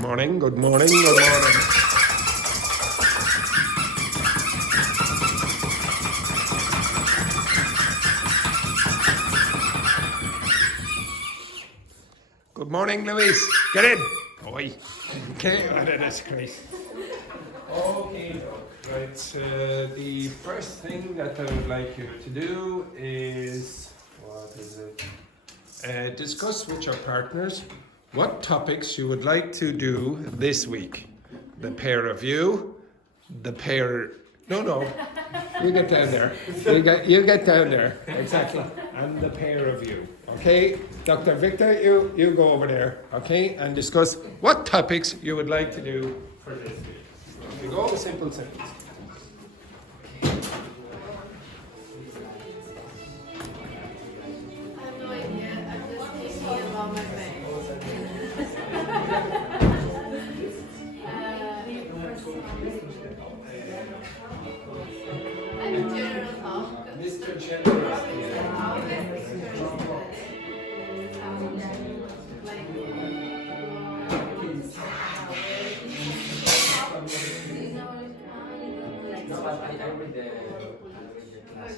Morning, good morning, good morning. Good morning, Louise. Get in. Oi. Okay, that's great. Okay, right. The first thing that I would like you to do is, what is it? Discuss with your partners what topics you would like to do this week. The pair of you, the pair. No, you get down there. You get down there, exactly. And the pair of you, okay? Dr. Victor, you go over there, okay? And discuss what topics you would like to do for this week. We go, simple sentence. I have no idea. I'm just thinking about my bank. And general talk. Mr. General. No, but I read the class.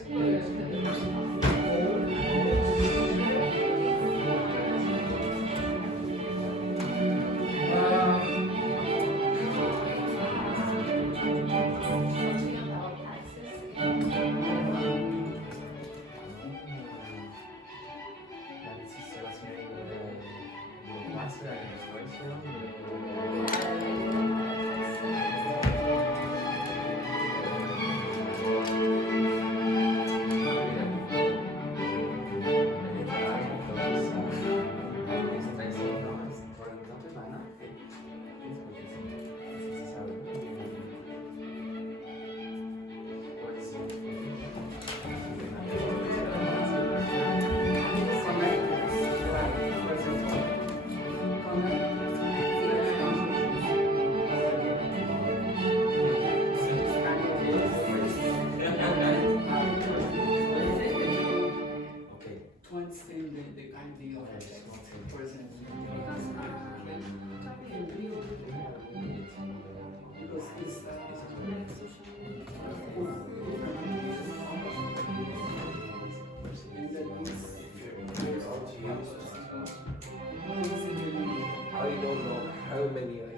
I don't know how many ideas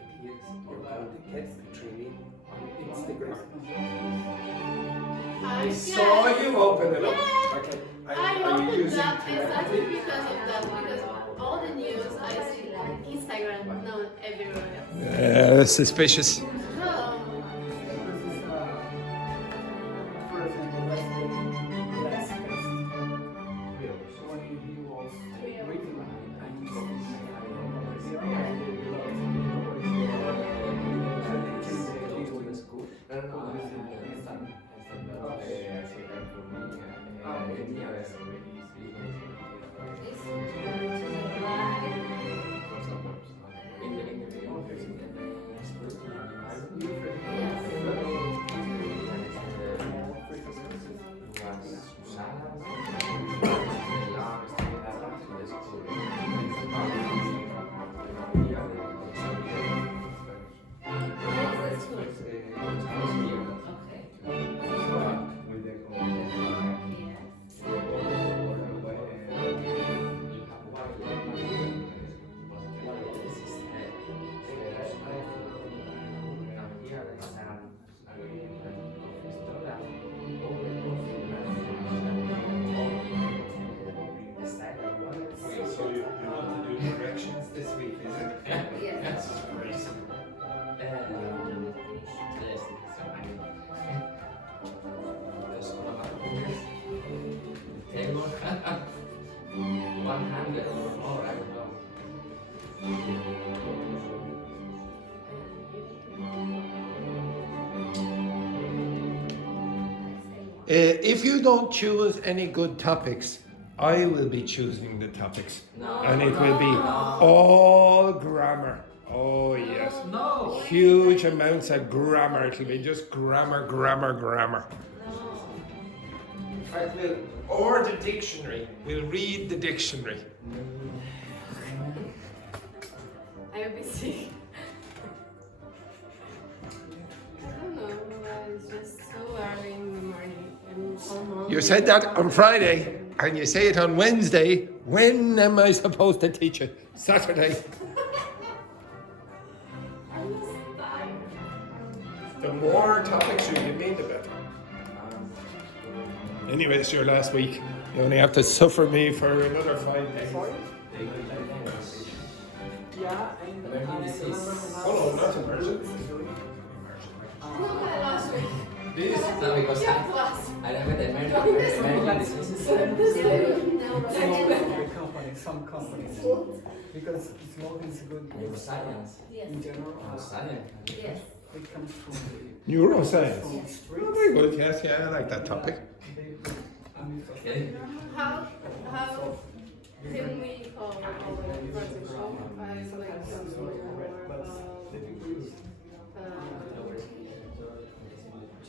you're going to get training on Instagram. I saw you open it up. Okay. I Are you opened using that it exactly correctly? because of that. Because all the news I see like Instagram, no, everywhere else. Suspicious. No. So you want to do directions this week, is it? Yes. Great. If you don't choose any good topics, I will be choosing the topics. And it will be all grammar. Oh, yes. No. Huge amounts of grammar. It'll be just grammar. In fact, or the dictionary. We'll read the dictionary. I will be sick. You said that on Friday, and you say it on Wednesday. When am I supposed to teach it? Saturday. The more topics you give me, the better. Anyway, it's your last week. You only have to suffer me for another 5 days. Yeah, and Oh no, not emergent. Last week. This. No, because Yeah, class. I never the American diseases. some companies, because smoking is good Neuroscience. Yes. in general. Neuroscience. Yes. It comes from Neuroscience. from Oh, streets. very good. Yes, yeah, I like that topic. Okay. How can we call our present show? I like to know more about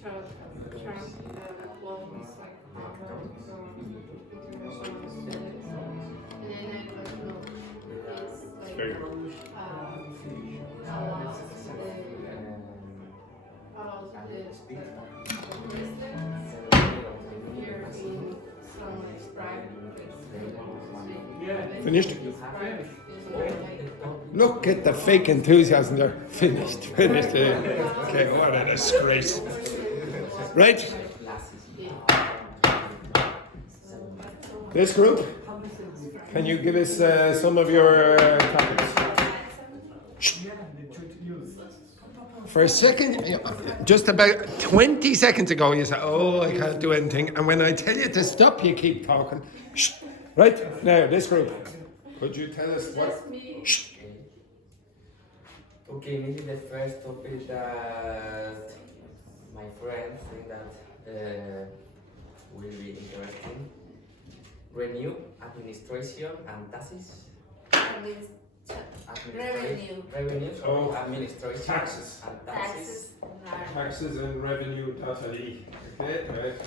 Trump quotes like international studies. And then I'd like to know is like Very good. how the president here in some like private Finished? Look at the fake enthusiasm there. Finished. Okay, what a disgrace. Right? This group, can you give us some of your topics? For a second, just about 20 seconds ago, you said, oh, I can't do anything. And when I tell you to stop, you keep talking. Shh. Right? Now, this group, could you tell us what? Shh. Okay, maybe the first topic that my friends think that will be interesting. Renew administration and taxes. Revenue. Revenue. Oh, administration. taxes. And taxes. Taxes and revenue.ie. Okay, right.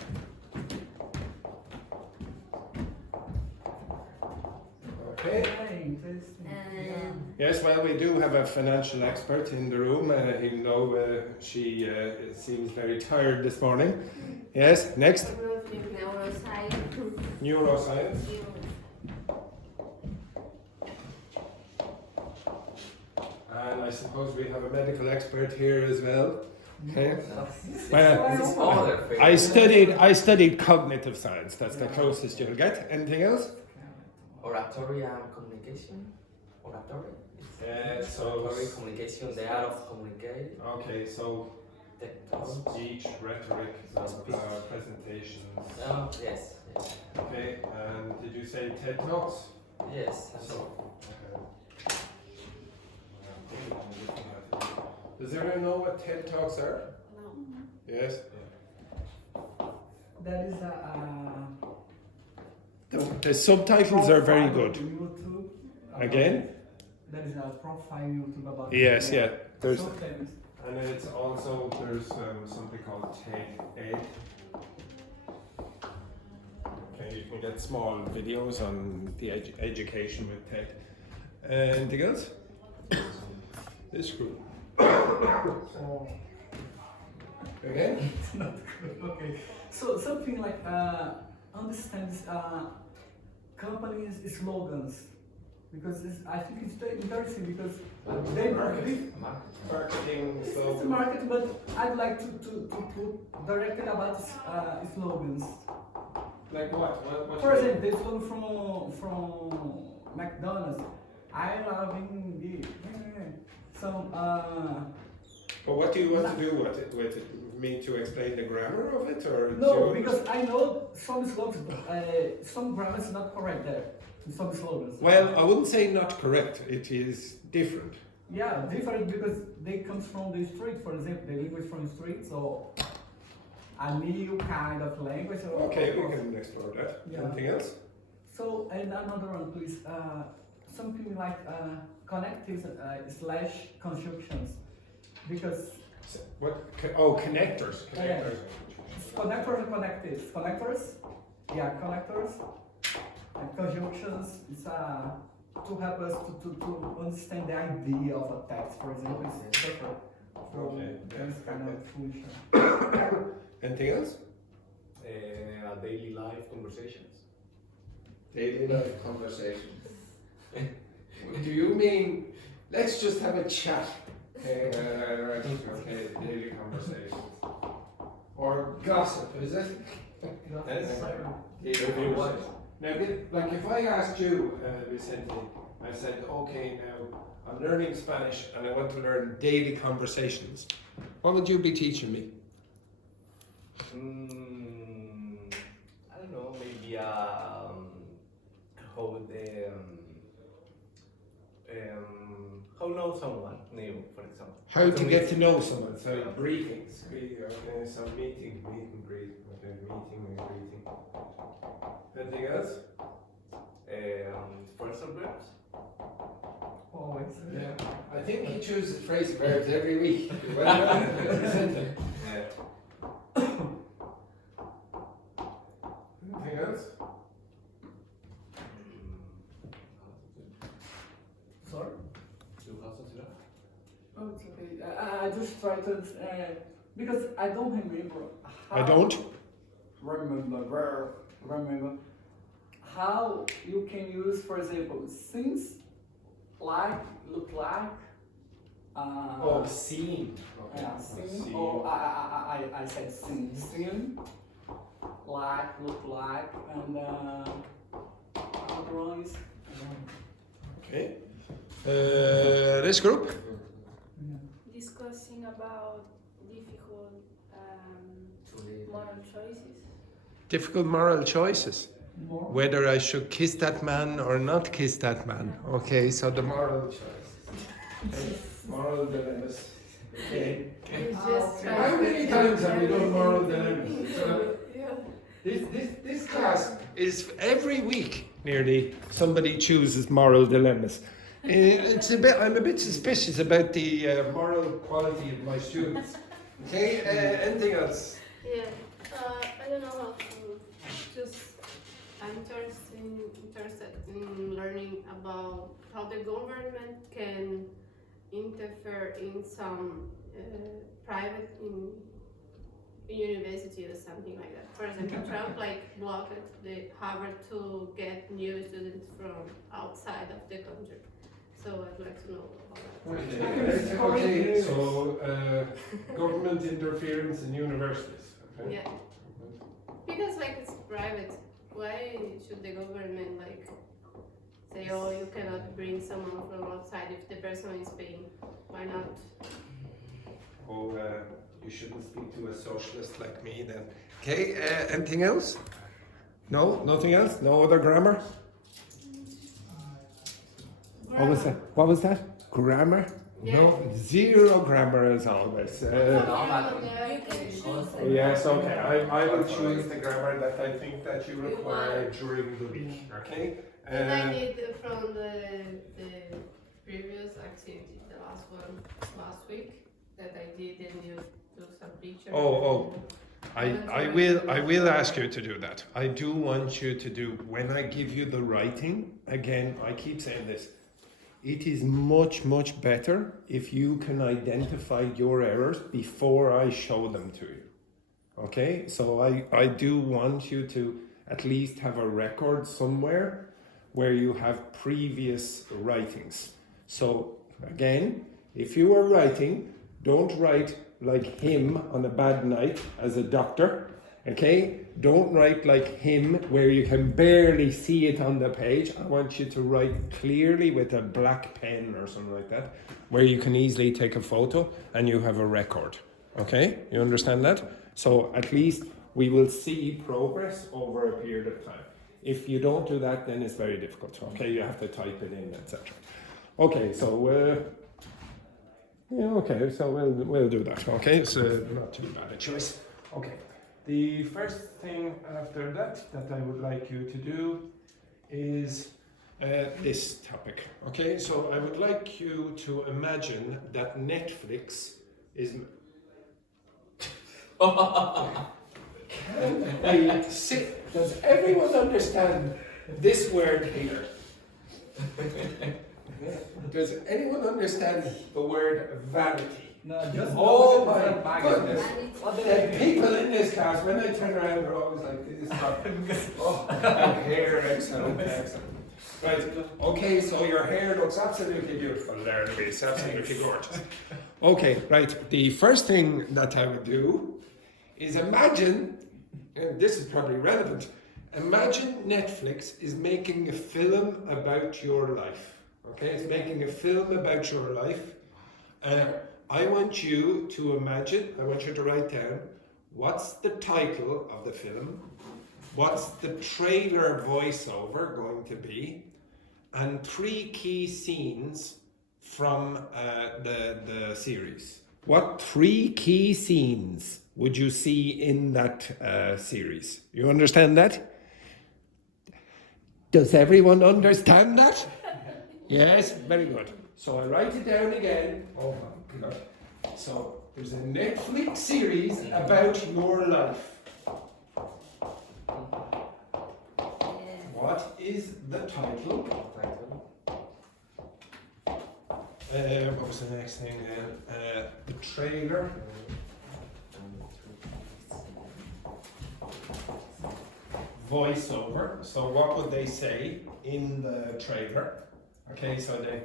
Okay. Yes, well, we do have a financial expert in the room, even though she seems very tired this morning. Yes, next. Neuroscience. And I suppose we have a medical expert here as well. Okay. Well, I studied cognitive science. That's the closest you'll get. Anything else? Oratory and communication. Oratory. So Communication, the art of communicate. okay, so Technical. speech, rhetoric, presentations. Oh, yes. Yes. Okay, and did you say TED Talks? Yes. So, does everyone know what TED Talks are? No. Yes. That is The subtitles are very good. YouTube. Again? There is a profile YouTube about Yes, yeah. There's, so famous. and then it's also there's something called TED Ed. Okay, you can get small videos on the education with TED. Anything else? This group. So, Again? it's not good. Okay. So something like understands companies' slogans, because I think it's very interesting because they Marketing. It's So the market, but I'd like to put directly about slogans. like what? For example, the slogan from McDonald's, I love the some But what do you want to do with it? Me to explain the grammar of it, or no, do you because I know some slogans, some grammar is not correct there. In some slogans. Well, I wouldn't say not correct. It is different. Yeah, different because they come from the street. For example, the language from the street, so a new kind of language. Okay, we can explore that. Yeah. Anything else? So, and another one, please. Something like connectives slash constructions, because What? Connectors. Connectors. it's connectors and connectives. Connectors, yeah, connectors and conjunctions. It's to help us to understand the idea of a text, for example. It's different from Okay, yeah, this kind okay. of function. Anything else? daily life conversations. Daily life conversations. Do you mean let's just have a chat? Right, okay, daily conversations. Or gossip, is it? Daily conversations. Now, like if I asked you, Vicente, I said, okay, now I'm learning Spanish and I want to learn daily conversations, what would you be teaching me? I don't know, maybe how know someone new, for example. How to get to know someone, so briefings, so meeting and greet, okay, meeting and greeting. Anything else? Phrasal verbs. Always. Yeah, I think he chooses phrasal verbs every week. Well done, Vicente. Anything else? Sorry? Du Oh, it's okay. I just try to understand because I don't remember. I don't. Remember how you can use, for example, since, like, look like. Seen. Okay. Yeah, seen. Or I said seen. Seen, like, look like, and other one is. Okay. This group. Discussing about difficult moral choices. Difficult moral choices. More. Whether I should kiss that man or not kiss that man. Okay, so the moral choices. Moral dilemmas. Okay. It's just How many times have we done moral dilemmas? So Yeah. this class is every week nearly somebody chooses moral dilemmas. I'm a bit suspicious about the moral quality of my students. Okay, anything else? Yeah. I don't know how to just. I'm interested in learning about how the government can interfere in some private university or something like that. For example, Trump blocked the Harvard to get new students from outside of the country. So I'd like to know about that. Okay, so government interference in universities. Okay. Yeah. Because it's private. Why should the government say, oh, you cannot bring someone from outside if the person is paying? Why not? Oh, you shouldn't speak to a socialist like me then. Okay, anything else? No, nothing else? No other grammar? What was that? What was that? Grammar? Yeah. No, zero grammar as always. Yes, okay. I will choose the grammar that I think that you require during the week. Okay. And I did from the previous activity, the last one last week that I did, and you do some pictures. I will ask you to do that. I do want you to do, when I give you the writing, again, I keep saying this, it is much, much better if you can identify your errors before I show them to you. Okay, so I do want you to at least have a record somewhere where you have previous writings. So again, if you are writing, don't write like him on a bad night as a doctor, okay? Don't write like him where you can barely see it on the page. I want you to write clearly with a black pen or something like that, where you can easily take a photo and you have a record, okay? You understand that? So at least we will see progress over a period of time. If you don't do that, then it's very difficult, okay? You have to type it in, etc. Okay, so okay, so we'll do that. Okay, so not too bad a choice. Okay, the first thing after that I would like you to do is this topic. Okay, so I would like you to imagine that Netflix is. Does everyone understand this word here? Does anyone understand the word vanity? No, just Oh know that it's my Unplugged. goodness. What the The people in this class, when I turn around, they're always like this. Oh, and hair, excellent, excellent. Right, okay, so your hair looks absolutely beautiful there, Louise, absolutely gorgeous. Okay, right, the first thing that I would do is imagine, and this is probably relevant, imagine Netflix is making a film about your life. Okay, it's making a film about your life. I want you to imagine, I want you to write down, what's the title of the film, what's the trailer voiceover going to be, and 3 key scenes from the series. What 3 key scenes would you see in that series? You understand that? Does everyone understand that? Yes, very good. So I write it down again. Oh my God. So there's a Netflix series about your life. What is the title? What was the next thing then? The trailer. Voiceover. So what would they say in the trailer? Okay, so they,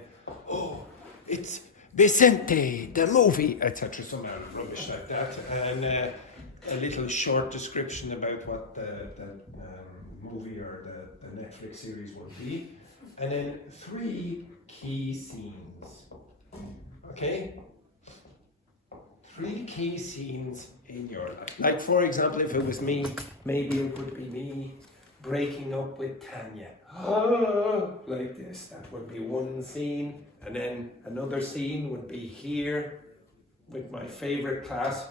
oh, it's Vicente, the movie, etc. Some rubbish like that. And a little short description about what the movie or the Netflix series would be. And then 3 key scenes. Okay? 3 key scenes in your life. Like, for example, if it was me, maybe it would be me breaking up with Tanya. Like this. That would be one scene. And then another scene would be here with my favorite class.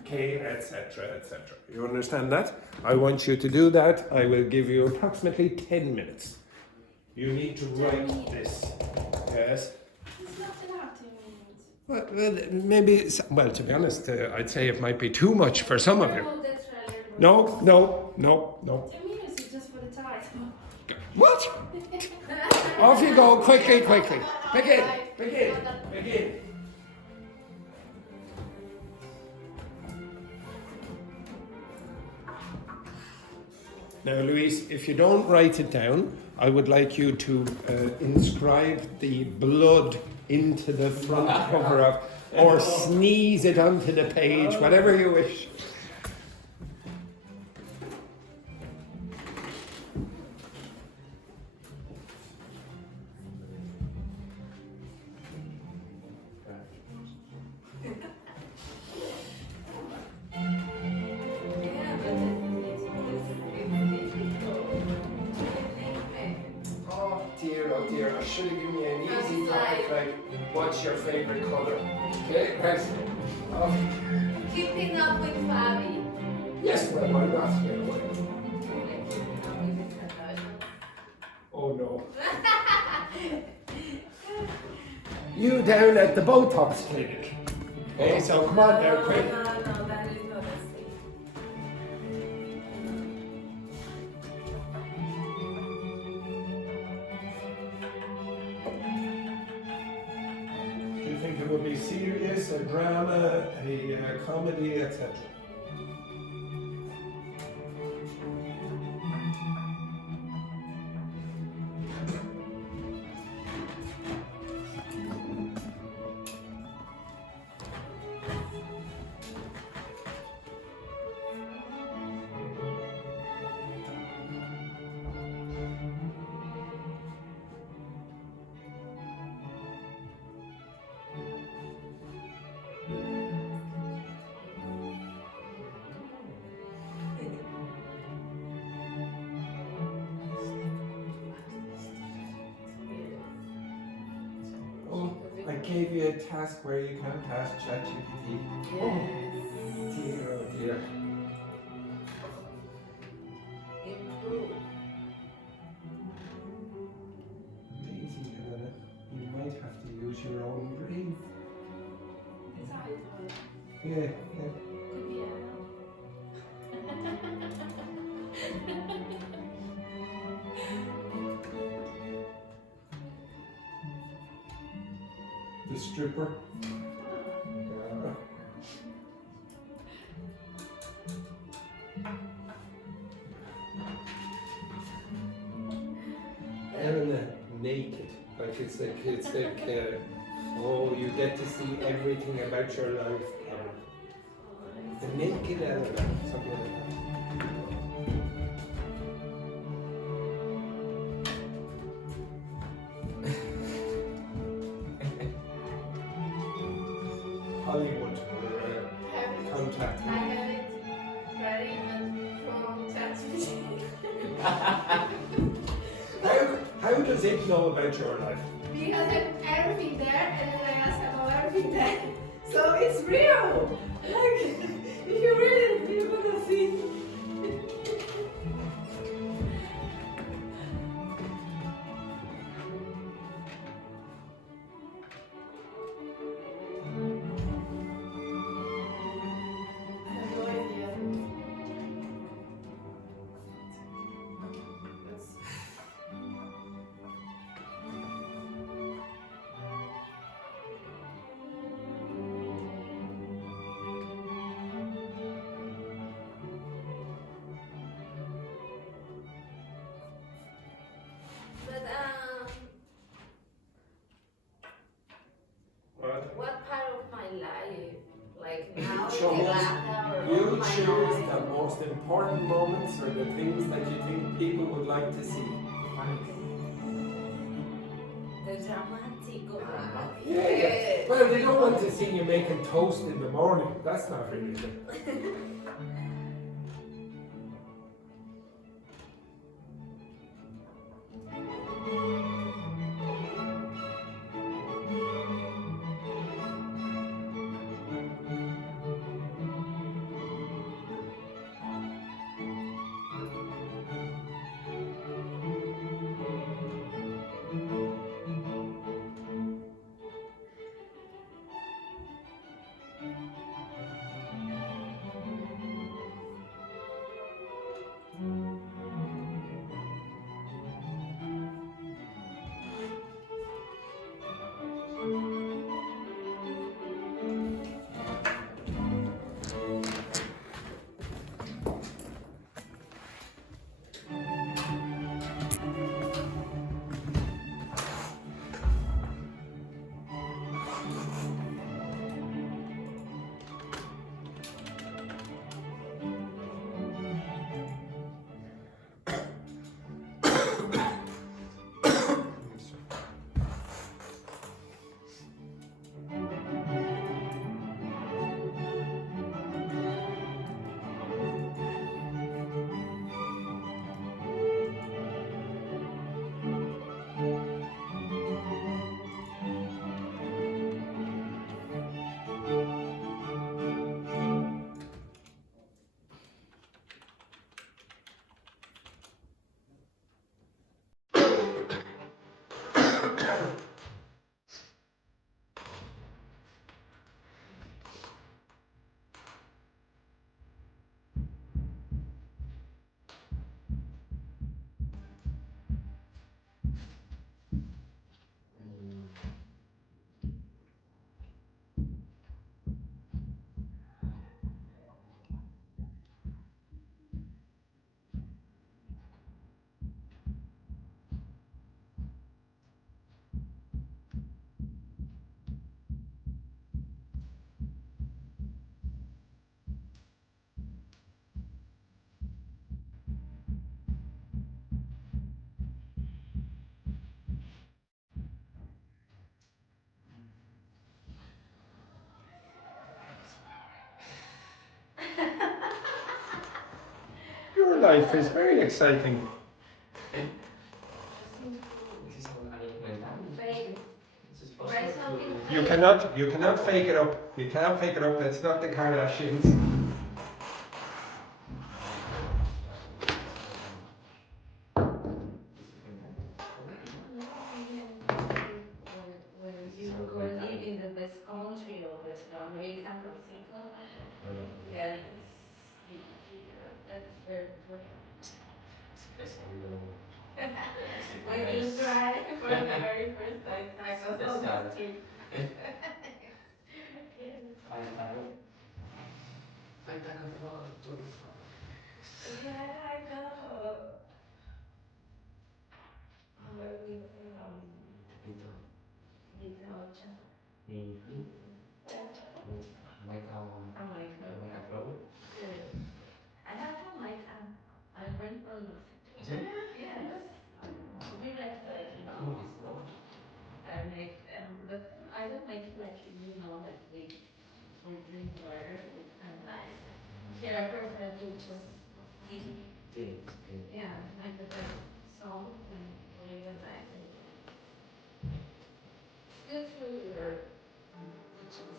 Okay, etc., etc. You understand that? I want you to do that. I will give you approximately 10 minutes. You need to write this. Yes? It's not enough 10 minutes. Well, maybe, well, to be honest, I'd say it might be too much for some of you. Remove the trailer. No. 10 minutes is just for the title. What? Off you go, quickly. Begin. Now, Louise, if you don't write it down, I would like you to inscribe the blood into the front cover of, or sneeze it onto the page, whatever you wish. Oh dear, I should have given you an easy topic like, what's your favourite colour? Okay, right. Keeping up with Fabi. Yes, well, why not? Yeah, why not? Oh no. You down at the Botox clinic. Okay, so come on now, quick. No, that is not a thing. Do you think it would be serious, a drama, a comedy, etc.? I gave you a task where you can't ask ChatGPT. Yes. Oh dear. Improve. Amazing, Helena. You might have to use your own brain. It's how it works. Yeah. Could be The stripper. oh, you get to see everything about your life. The naked element, something like that. Hollywood were contacting I me. have it ready, but from ChatGPT. How does it know about your life? Because I put everything there and then I ask about everything there. So it's real! Like, if you read it, you're gonna see. I have no idea. That's But what part of my life, like now, Choose- Yolanda, or You all my choose life? the most important moments or the things that you think people would like to see. The dramatic one. Yeah. Well, they don't want to see you making toast in the morning. That's not really good. Your life is very exciting. Fake. Write something You fake. cannot fake it up. You cannot fake it up. That's not the Kardashians. When you go live in the best country of the American Mexico, yeah, that's very cool. When you try for the very first time tacos on the street. Yeah, I know. Mm-hmm. Like when I grow. I have one like I went from yes. We like I make but I don't make like like big wire. Nice. Here I prefer to just eat. Thin, thin. Yeah, like the salt and oil and like good for your cheese.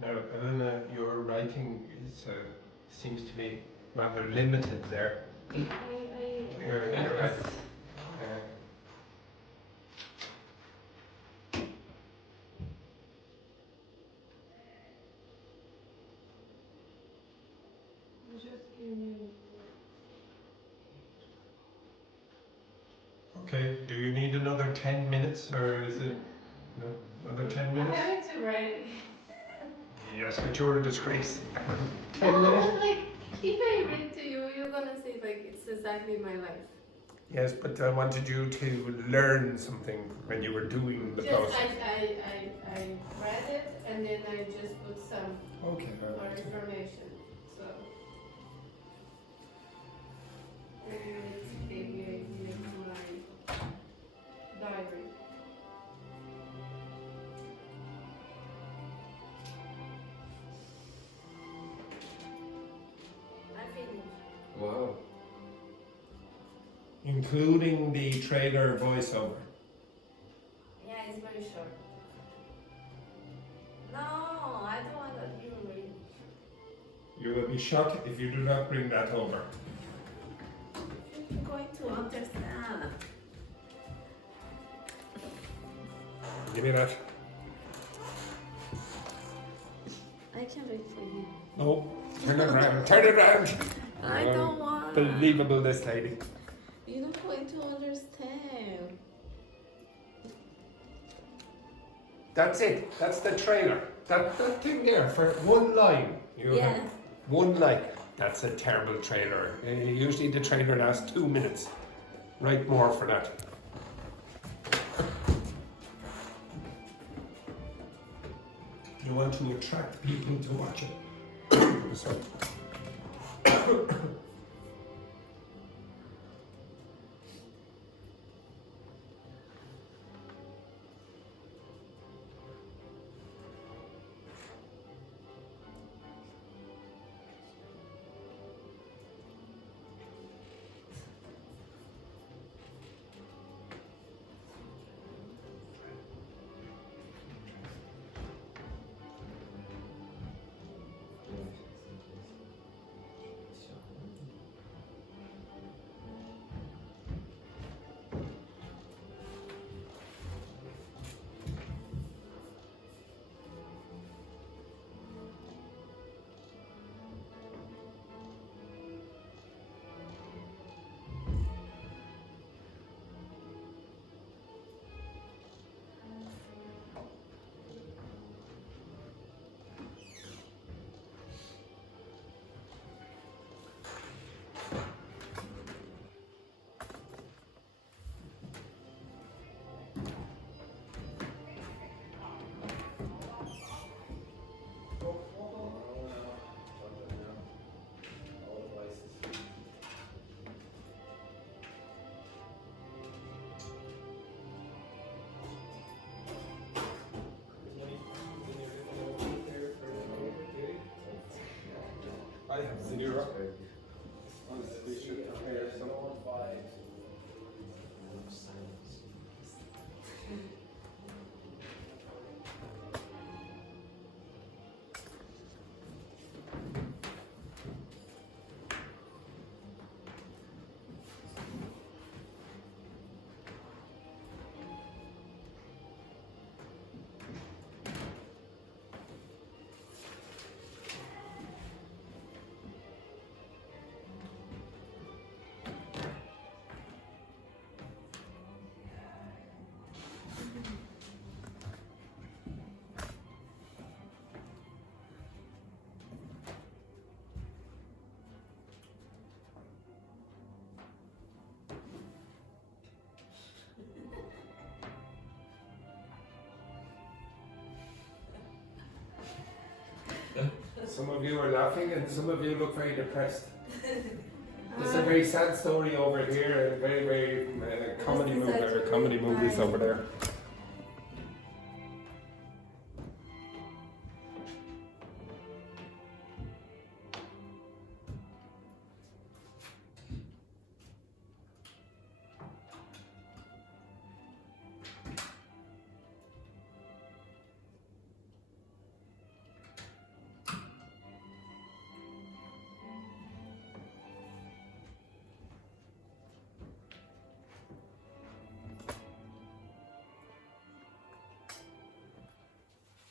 Now, Elena, your writing is, seems to be rather limited there. You're right. Just give me. Okay, do you need another 10 minutes or is it no, another 10 I'm minutes? having to write it. Yes, but you're a disgrace. 10 No, minutes? but like, if I read to you, you're gonna say like it's exactly my life. Yes, but I wanted you to learn something when you were doing the Just process. I read it and then I just put some Okay, all more right. information. So maybe it gave me idea to my diary. I finished. Wow. Including the trailer voiceover. Yeah, it's very short. No, I don't want that you read. You will be shocked if you do not bring that over. You're going to understand. Give me that. I can read for you. No, turn it around. Turn it around. I don't want. Believable, this lady. You're not going to understand. That's it. That's the trailer. That thing there for one line. You Yeah. have one line. That's a terrible trailer. Usually the trailer lasts 2 minutes. Write more for that. You want to attract people to watch it. So. I have 0. We should prepare some. Some of you are laughing and some of you look very depressed. There's a very sad story over here and a very, very comedy movies over there.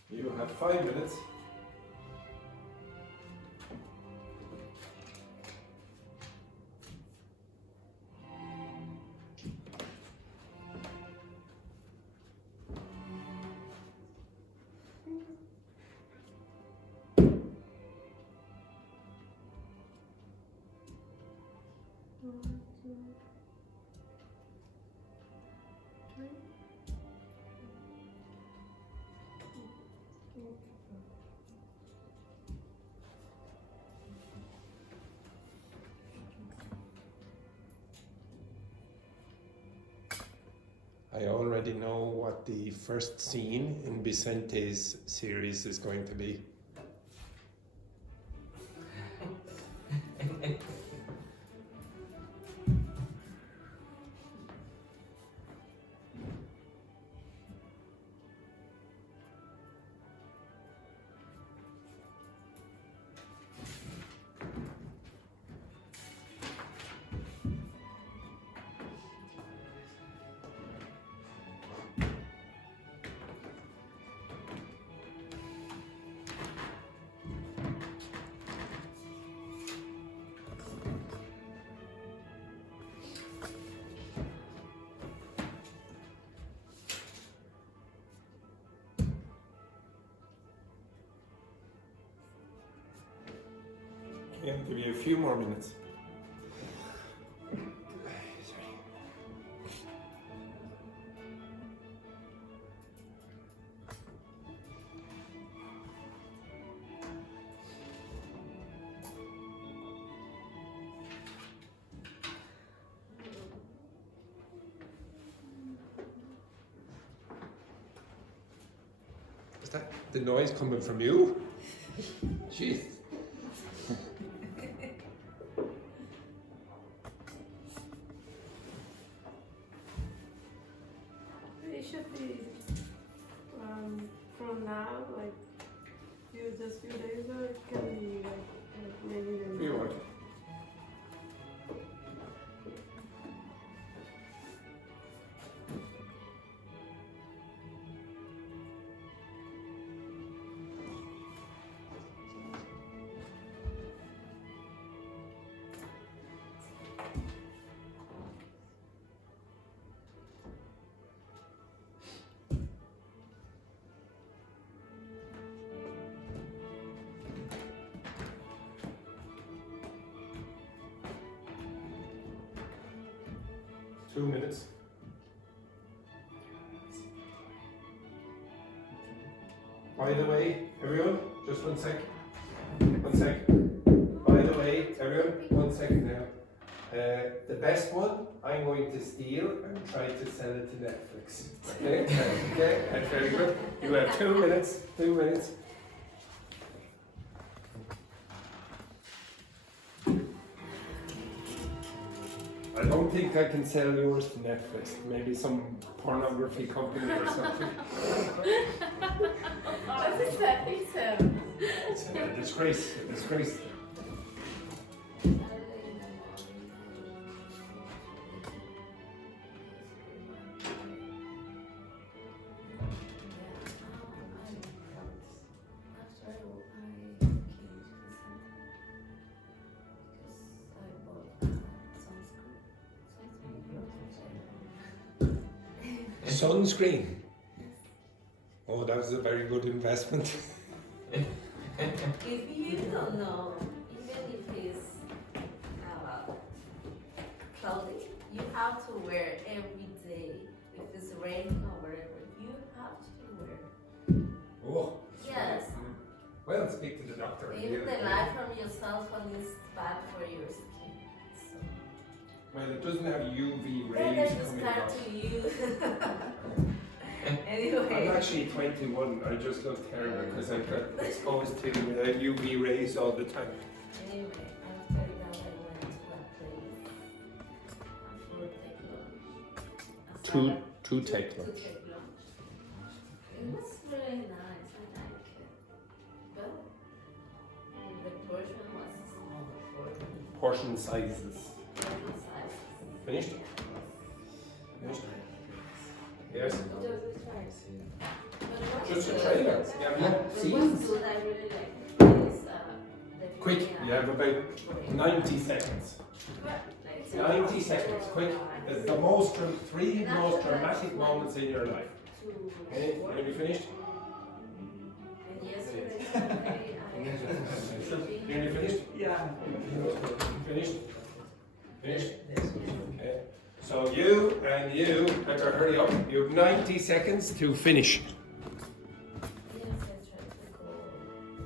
You have 5 minutes. I already know what the first scene in Vicente's series is going to be. I'll give you a few more minutes. Is that the noise coming from you? Jeez. It should be from now, like just few days ago, it can be like maybe the You what? Two minutes. By the way, everyone, just 1 sec. 1 sec. By the way, everyone, 1 second now. The best one, I'm going to steal and try to sell it to Netflix. Okay? Okay, that's very good. You have 2 minutes. 2 minutes. I don't think I can sell yours to Netflix. Maybe some pornography company or something. But it's It's a disgrace. A disgrace. Sunscreen. Oh, that was a very good investment. If you don't know, even if it's clothing, you have to wear every day. If it's raining or whatever, you have to wear. Oh. Yes. Well, speak to the doctor. Even the light from your cell phone is bad for your skin. So. Well, it doesn't have UV Then rays you coming start off. to use. Anyway. I'm actually 21. I just look terrible because I got exposed to UV rays all the time. Anyway, after that I went to a place for take lunch. To take To take lunch. It was really nice. I like it. But the portion was small for Portion sizes. different sizes. Finished? Finished? Yes. Just a trailer. Yeah. The See? one food I really like is the Quick. biryani. You have about 90 seconds. 90 seconds. Quick. The most, three most dramatic moments in your life. Okay. Are you finished? And yesterday Sunday I Nearly finished? Yeah. Finished? Finished? Okay. So you and you better hurry up. You have 90 seconds to finish. Yes, I tried to go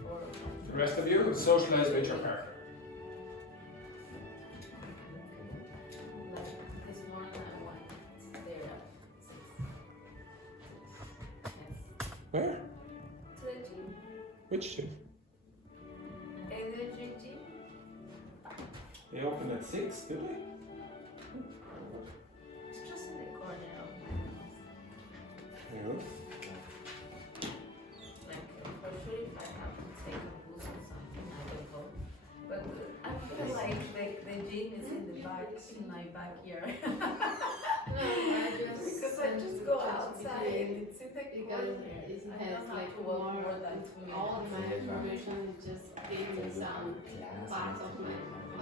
for The rest of you, socialize with your partner. like this morning I went there at 6. Yes. Where? To the gym. Which two? Energy gym. They open at 6, do they? It's just in the corner of my house. Yeah. Like for sure if I have to take a bus or something I will go. But I feel like the gym is in the back in my backyard. No, I just Because I just go outside and it's in the because corner. it I has don't have like to walk more more than 2 minutes. all of my information just gave me some parts of my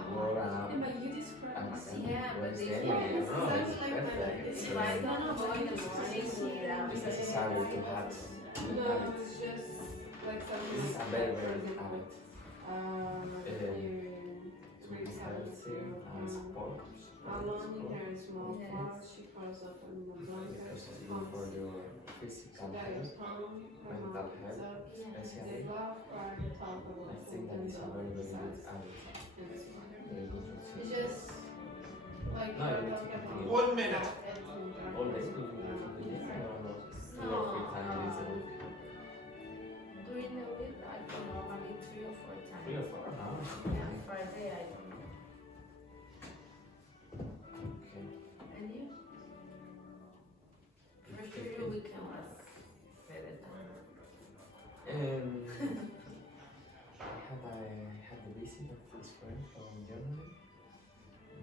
Around. But you described the scene. Yeah, but Where's they the yeah, energy? it's No, sounds it's like my perfect. it's So right No, on no, the morning it's with It's necessary to have No, it's just like something This is a very, very habit for to be healthy and support. alone in her small Yes. part, she curls up in the blanket, Because even for your physical very health, calm, her mental mouth is health, up, they especially, laugh or talk about I think that is a very, very good habit. Very good It's routine. just like No, you're it's talking about 1 minute. All day, you do that in the gym or 2 or 3 times a week? during the week I go normally 3 or 4 times. 3 or 4, no? Yeah, Friday I don't know. Okay. And you? For sure your weekend was better than I had the visit of this friend from Germany.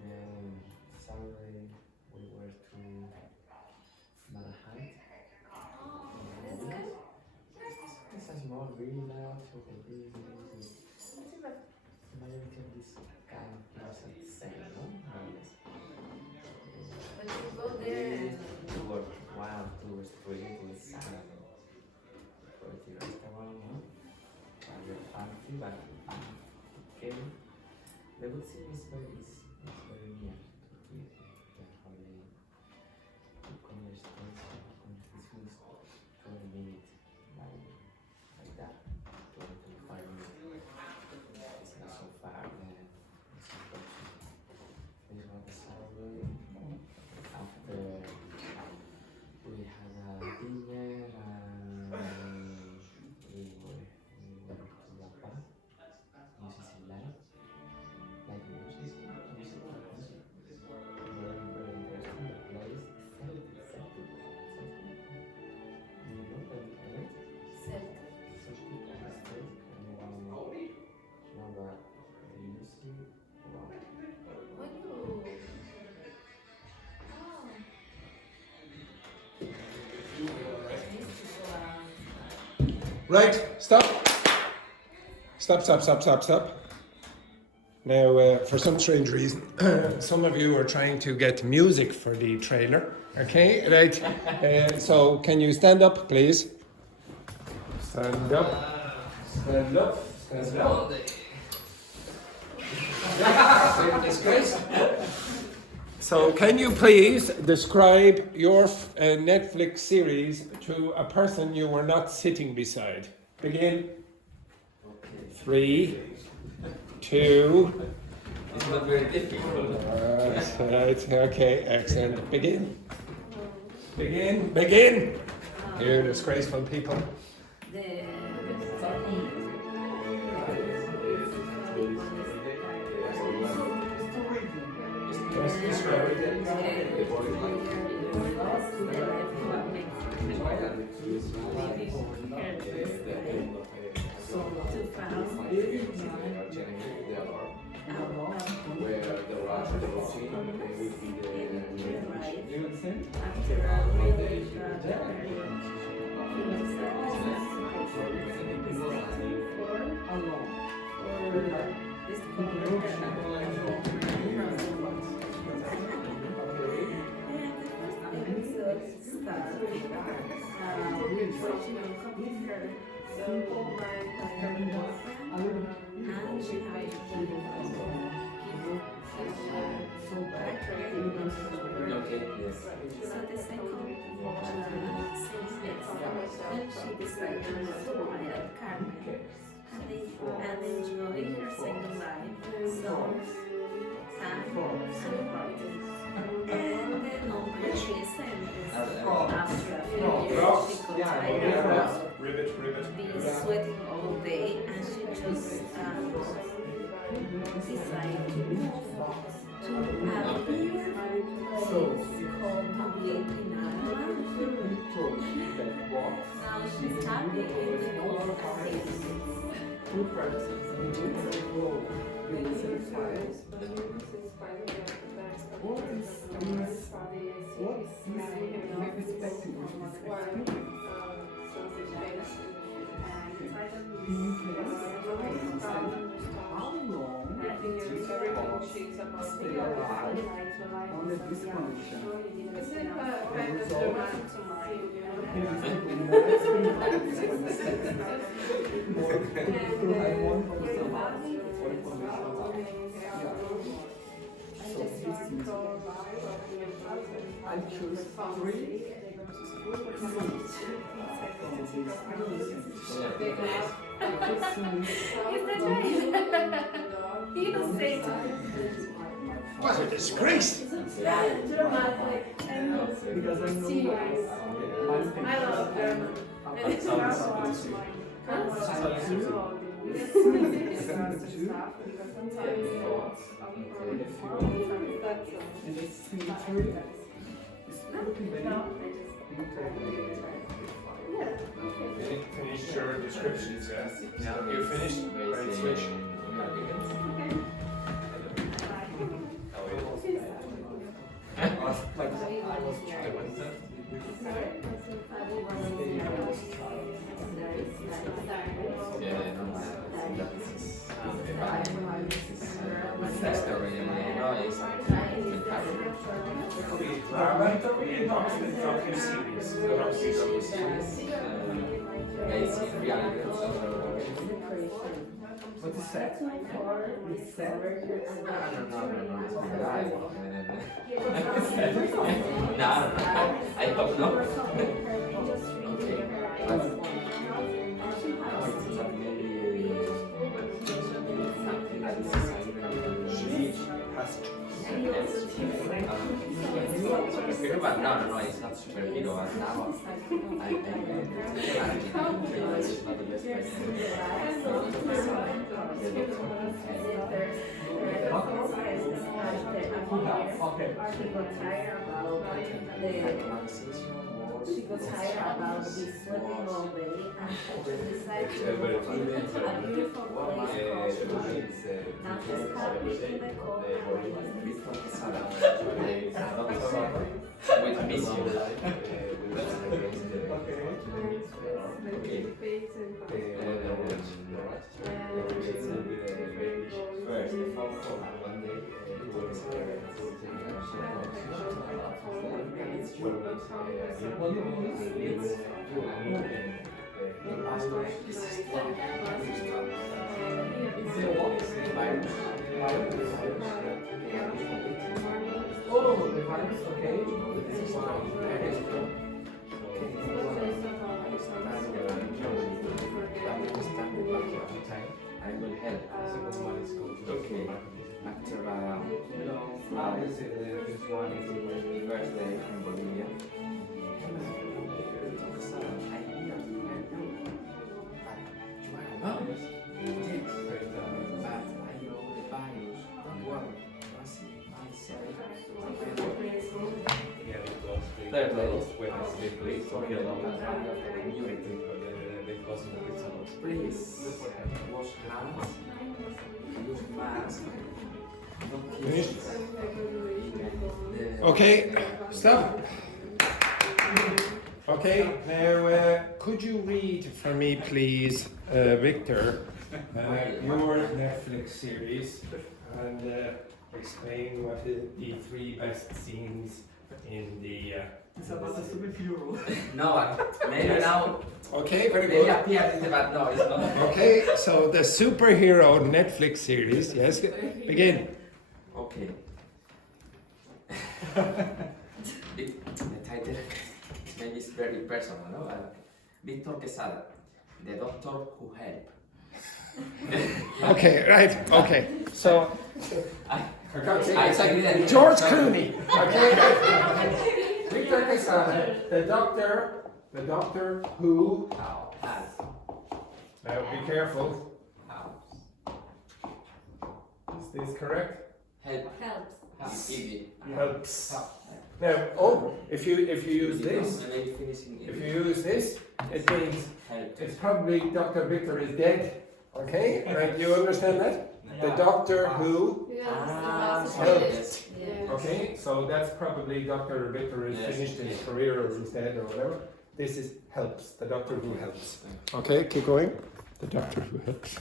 Then Saturday we were to Manhattan. That's good. It's a small villa, so the buildings. The majority of this kind of place are the same, no? More or less. But you go there and Tour 1, 2 street with some pretty restaurant, no? Very fancy, but okay. The good thing is very near to it. How they converse this is 20 minutes like that. 25 minutes. It's not so far. It's so close. This was the Saturday. After we had a dinner and we went to La Paz, music live music. Right, stop. Stop. Now, for some strange reason, some of you are trying to get music for the trailer. Okay, right. So, can you stand up, please? Stand up. Stand up. Stand up. Disgrace. So, can you please describe your Netflix series to a person you were not sitting beside? Begin. 3, 2. It's not very difficult. Right. Okay. Excellent. Begin. Begin. You disgraceful people. Okay, yes. So the second she decided to wild Carmen and enjoy her single life, so time and party. And the number 3 sentence after a few years she got tired of being sweating all day and she just decided to move to a beer called Completely Normal. Now she's happy in the cold I choose 3. What a disgrace! Dramatic and Because I know serious. I love German. And it's not and it's 3. Finish your descriptions, yeah? You finished? Right, switch. What is that? It's that? No, I hope not. No, it's not superhero. It's not the best She got tired about this sweating all day and she decided to go to a beautiful place called now she's happy in the cold with mission. Oh, the virus, okay. This is one. I will help. Okay. After obviously this one is the first day in Bolivia. Third place. Please wash hands, use mask. Finished? Okay, stop. Okay, now could you read for me, please, Victor, your Netflix series and explain what is the 3 best scenes in the. It's about a superhero. No, maybe now. Okay, very Maybe good. appeared in the but no, it's not. Okay, so the superhero Netflix series, yes, begin. Okay. The title maybe is very personal, no? Victor Quesada, the doctor who helped. Okay, right, okay, so. I It's like didn't- George Clooney, okay? Victor Quesada, the doctor who. has. Now be careful. Is this correct? Help. Helps. Easy. Helps. Now, if you use this, Maybe finishing if you use this, it means help. it's probably Dr. Victor is dead. Okay, right? You understand that? The doctor who. Help. Okay, so that's probably Dr. Victor is Yes. finished his career or is dead or whatever. This is helps, the doctor who helps. Okay, keep going. The doctor who helps.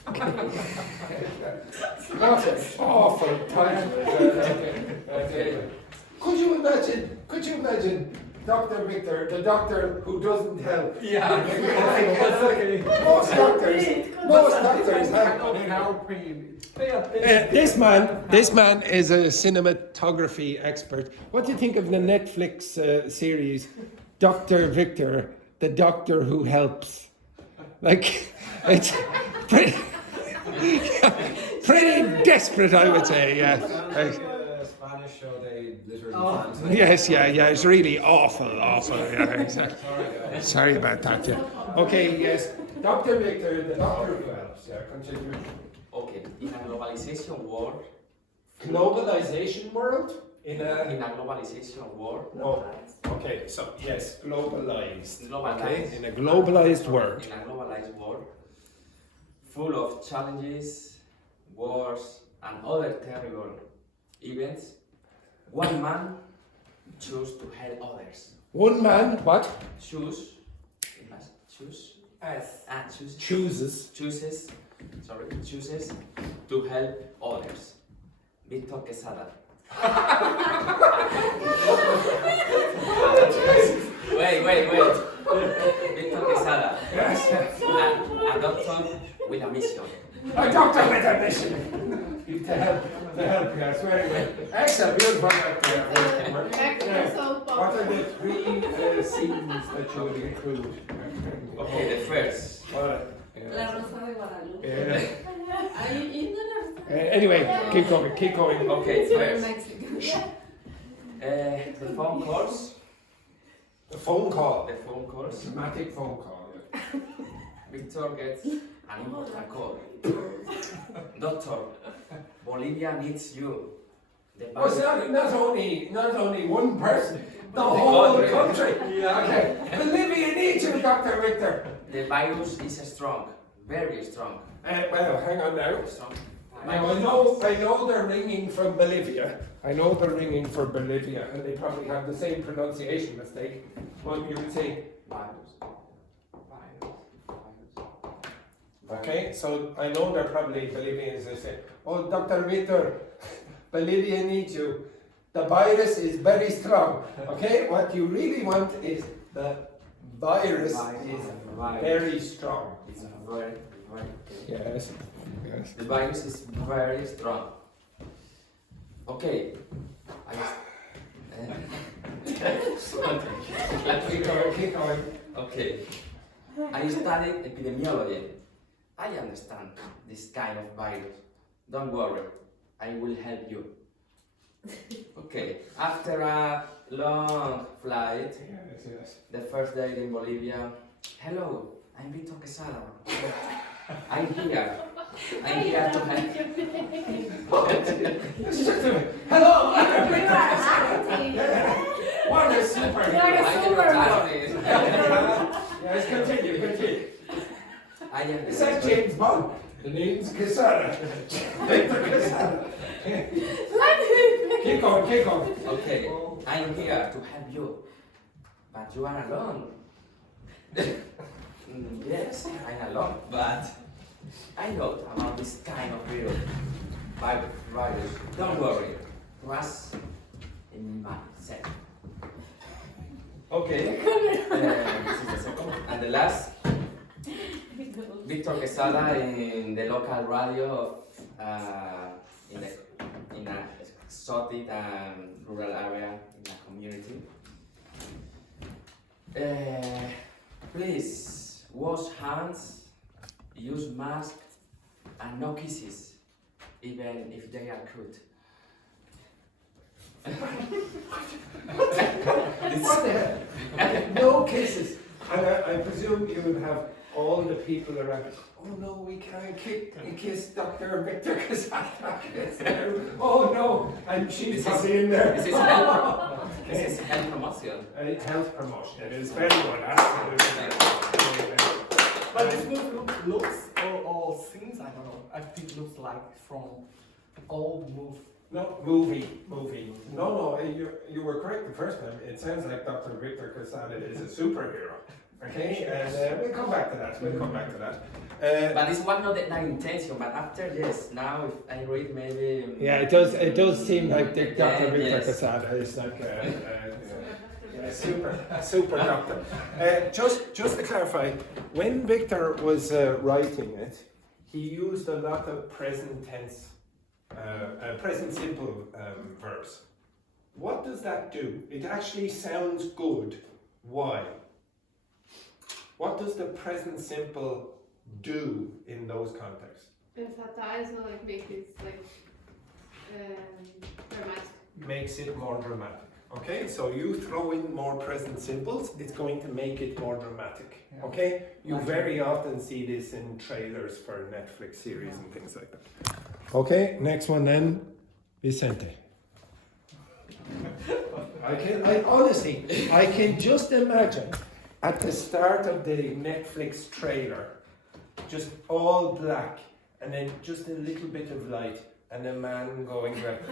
What an awful title. Okay. Could you imagine Dr. Victor, the doctor who doesn't help? Yeah, Most doctors help. This man is a cinematography expert. What do you think of the Netflix series, Dr. Victor, the doctor who helps? Like, it's pretty, pretty desperate, I would say. Yeah. Spanish show they literally Yes, yeah, it's really awful. Yeah, exactly. Sorry about that. Yeah. Okay, yes, Dr. Victor, the doctor who helps. Yeah, continue. Okay, in a globalization world, Globalization world in in a. a globalization world, No. Okay, so yes, globalized. Okay, Globalized. in a globalized world. in a globalized world, full of challenges, wars, and other terrible events, one man chose to help others. One man, what? Chooses Chooses. chooses to help others. Victor Quesada. Wait. Victor Quesada. Yes. A doctor with a mission. A doctor with a mission. to help, yes, very good. Excellent, beautiful work there. What are the 3 scenes that you would include? Okay, the first. La Rosa de Guadalupe. Anyway, keep going. Okay, first. Mexican. The phone calls. The phone call. The phone calls. Dramatic phone call. Victor gets an important call. Doctor, Bolivia needs you. The Oh, it's virus- not only one person, the whole country. Yeah. Okay. Bolivia needs you, Dr. Victor. The virus is strong, very strong. Well, hang on now. Strong. Now I know they're ringing from Bolivia. I know they're ringing from Bolivia, and they probably have the same pronunciation mistake. But you would say Virus. okay. So I know they're probably Bolivians. They say, "Oh, Dr. Victor, Bolivia needs you. The virus is very strong." Okay. What you really want is the virus is very strong. It's very, very. Yes. Yes. The virus is very strong. Okay. Keep going. Okay. I studied epidemiology. I understand this kind of virus. Don't worry, I will help you. Okay. After a long flight, Yes. the first day in Bolivia. Hello, I'm Vito Quesada. I'm here. I'm here to help. Hello. You are acting. What a super. You are a I Superman. Yes, continue. I am It's like James Bond. The name's Quesada. Victor Quesada. Keep going. Okay, I'm here to help you. But you are alone. Yes, I'm alone, but I know about this kind of virus. Don't worry. Trust in myself. Okay. This is the second. And the last, Victor Quesada in the local radio in a exotic and rural area in a community. Please wash hands, use mask, and no kisses, even if they are good. What the hell? No kisses. And I presume you would have all the people around. Oh no, we can't kiss Dr. Victor Quesada. Oh no, and she's probably in there. This is health. This is health promotion. Health promotion. It is very good. Absolutely. But this movie looks or seems, I don't know, I think it looks like from old movie. No, movie. No, you were correct the first time. It sounds like Dr. Victor Quesada is a superhero. Okay, and we'll come back to that. But this was not the intention. But after yes, now if I read maybe. Yeah, it does seem like Dr. Victor Yes. Quesada is like a super doctor. Just to clarify, when Victor was writing it, he used a lot of present tense, present simple verbs. What does that do? It actually sounds good. Why? What does the present simple do in those contexts? Emphasize or like make it like dramatic. Makes it more dramatic. Okay, so you throw in more present simples, it's going to make it more dramatic. Yeah. Okay, you very often see this in trailers for Netflix series and things like that. Okay, next one then, Vicente. I can just imagine at the start of the Netflix trailer, just all black, and then just a little bit of light, and a man going like.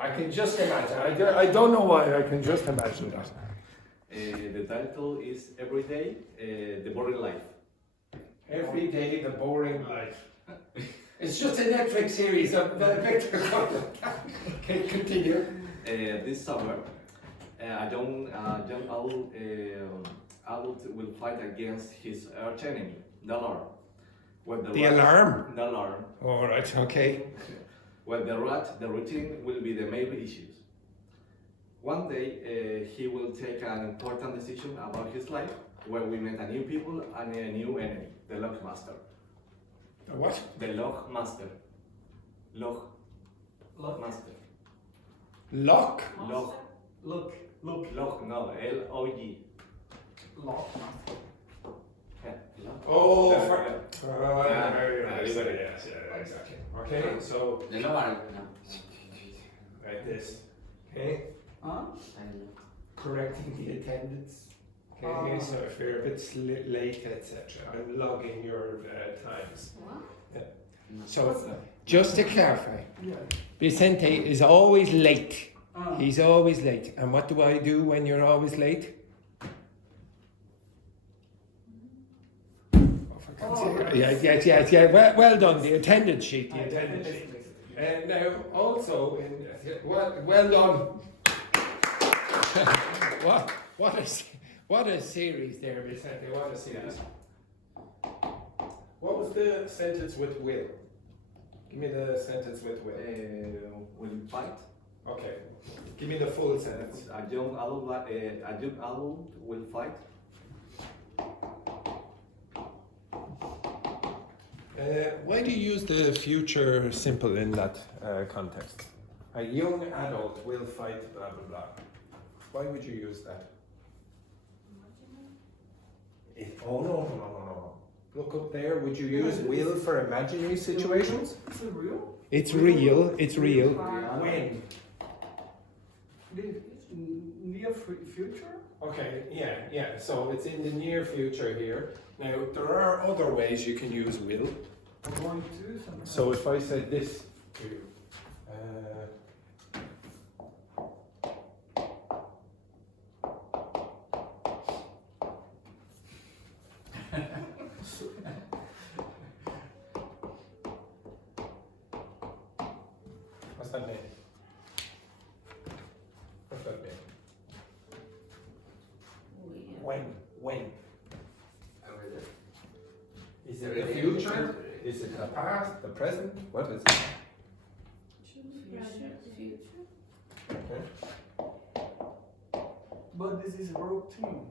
I can just imagine. I don't know why. I can just imagine that. The title is Every Day, The Boring Life. Every day, the boring life. It's just a Netflix series of Victor. Okay, continue. This summer, a young adult will fight against his arch enemy, the alarm. When The alarm. The alarm. All right. Okay. When the routine will be the main issues. One day, he will take an important decision about his life, where we met a new people and a new enemy, the Lock Master. What? The Lock Master. Lock Master. Lock. Lock. Look. Lock, no, L-O-G. Lock. Yeah, Lock. Oh, Yeah, for. yeah. Very Yeah, nice. you got it. Yes, yeah, exactly. Okay, so The lower. No. like this. Okay, Huh? correcting the attendance. Okay, so if you're a bit late, etc., I'm logging your times. What? So, just to clarify, Yeah. Vicente is always late. Ah. He's always late. And what do I do when you're always late? Yeah. Well done. The attendance sheet. The attendance sheet. And now also, well done. what a series there, Vicente. What a series. What was the sentence with will? Give me the sentence with will. Will fight. Okay. Give me the full sentence. A young adult will fight. Why do you use the future simple in that context? A young adult will fight blah blah blah. Why would you use that? No. Look up there. Would you use will for imaginary situations? Is it real? It's real. It's real. When? The near future? Okay, yeah. So it's in the near future here. Now there are other ways you can use will. I'm going to something. So if I said this to you, what's that mean? What's that mean? When? Is it the future? Is it the past? The present? What is it? Future. Okay. But this is routine.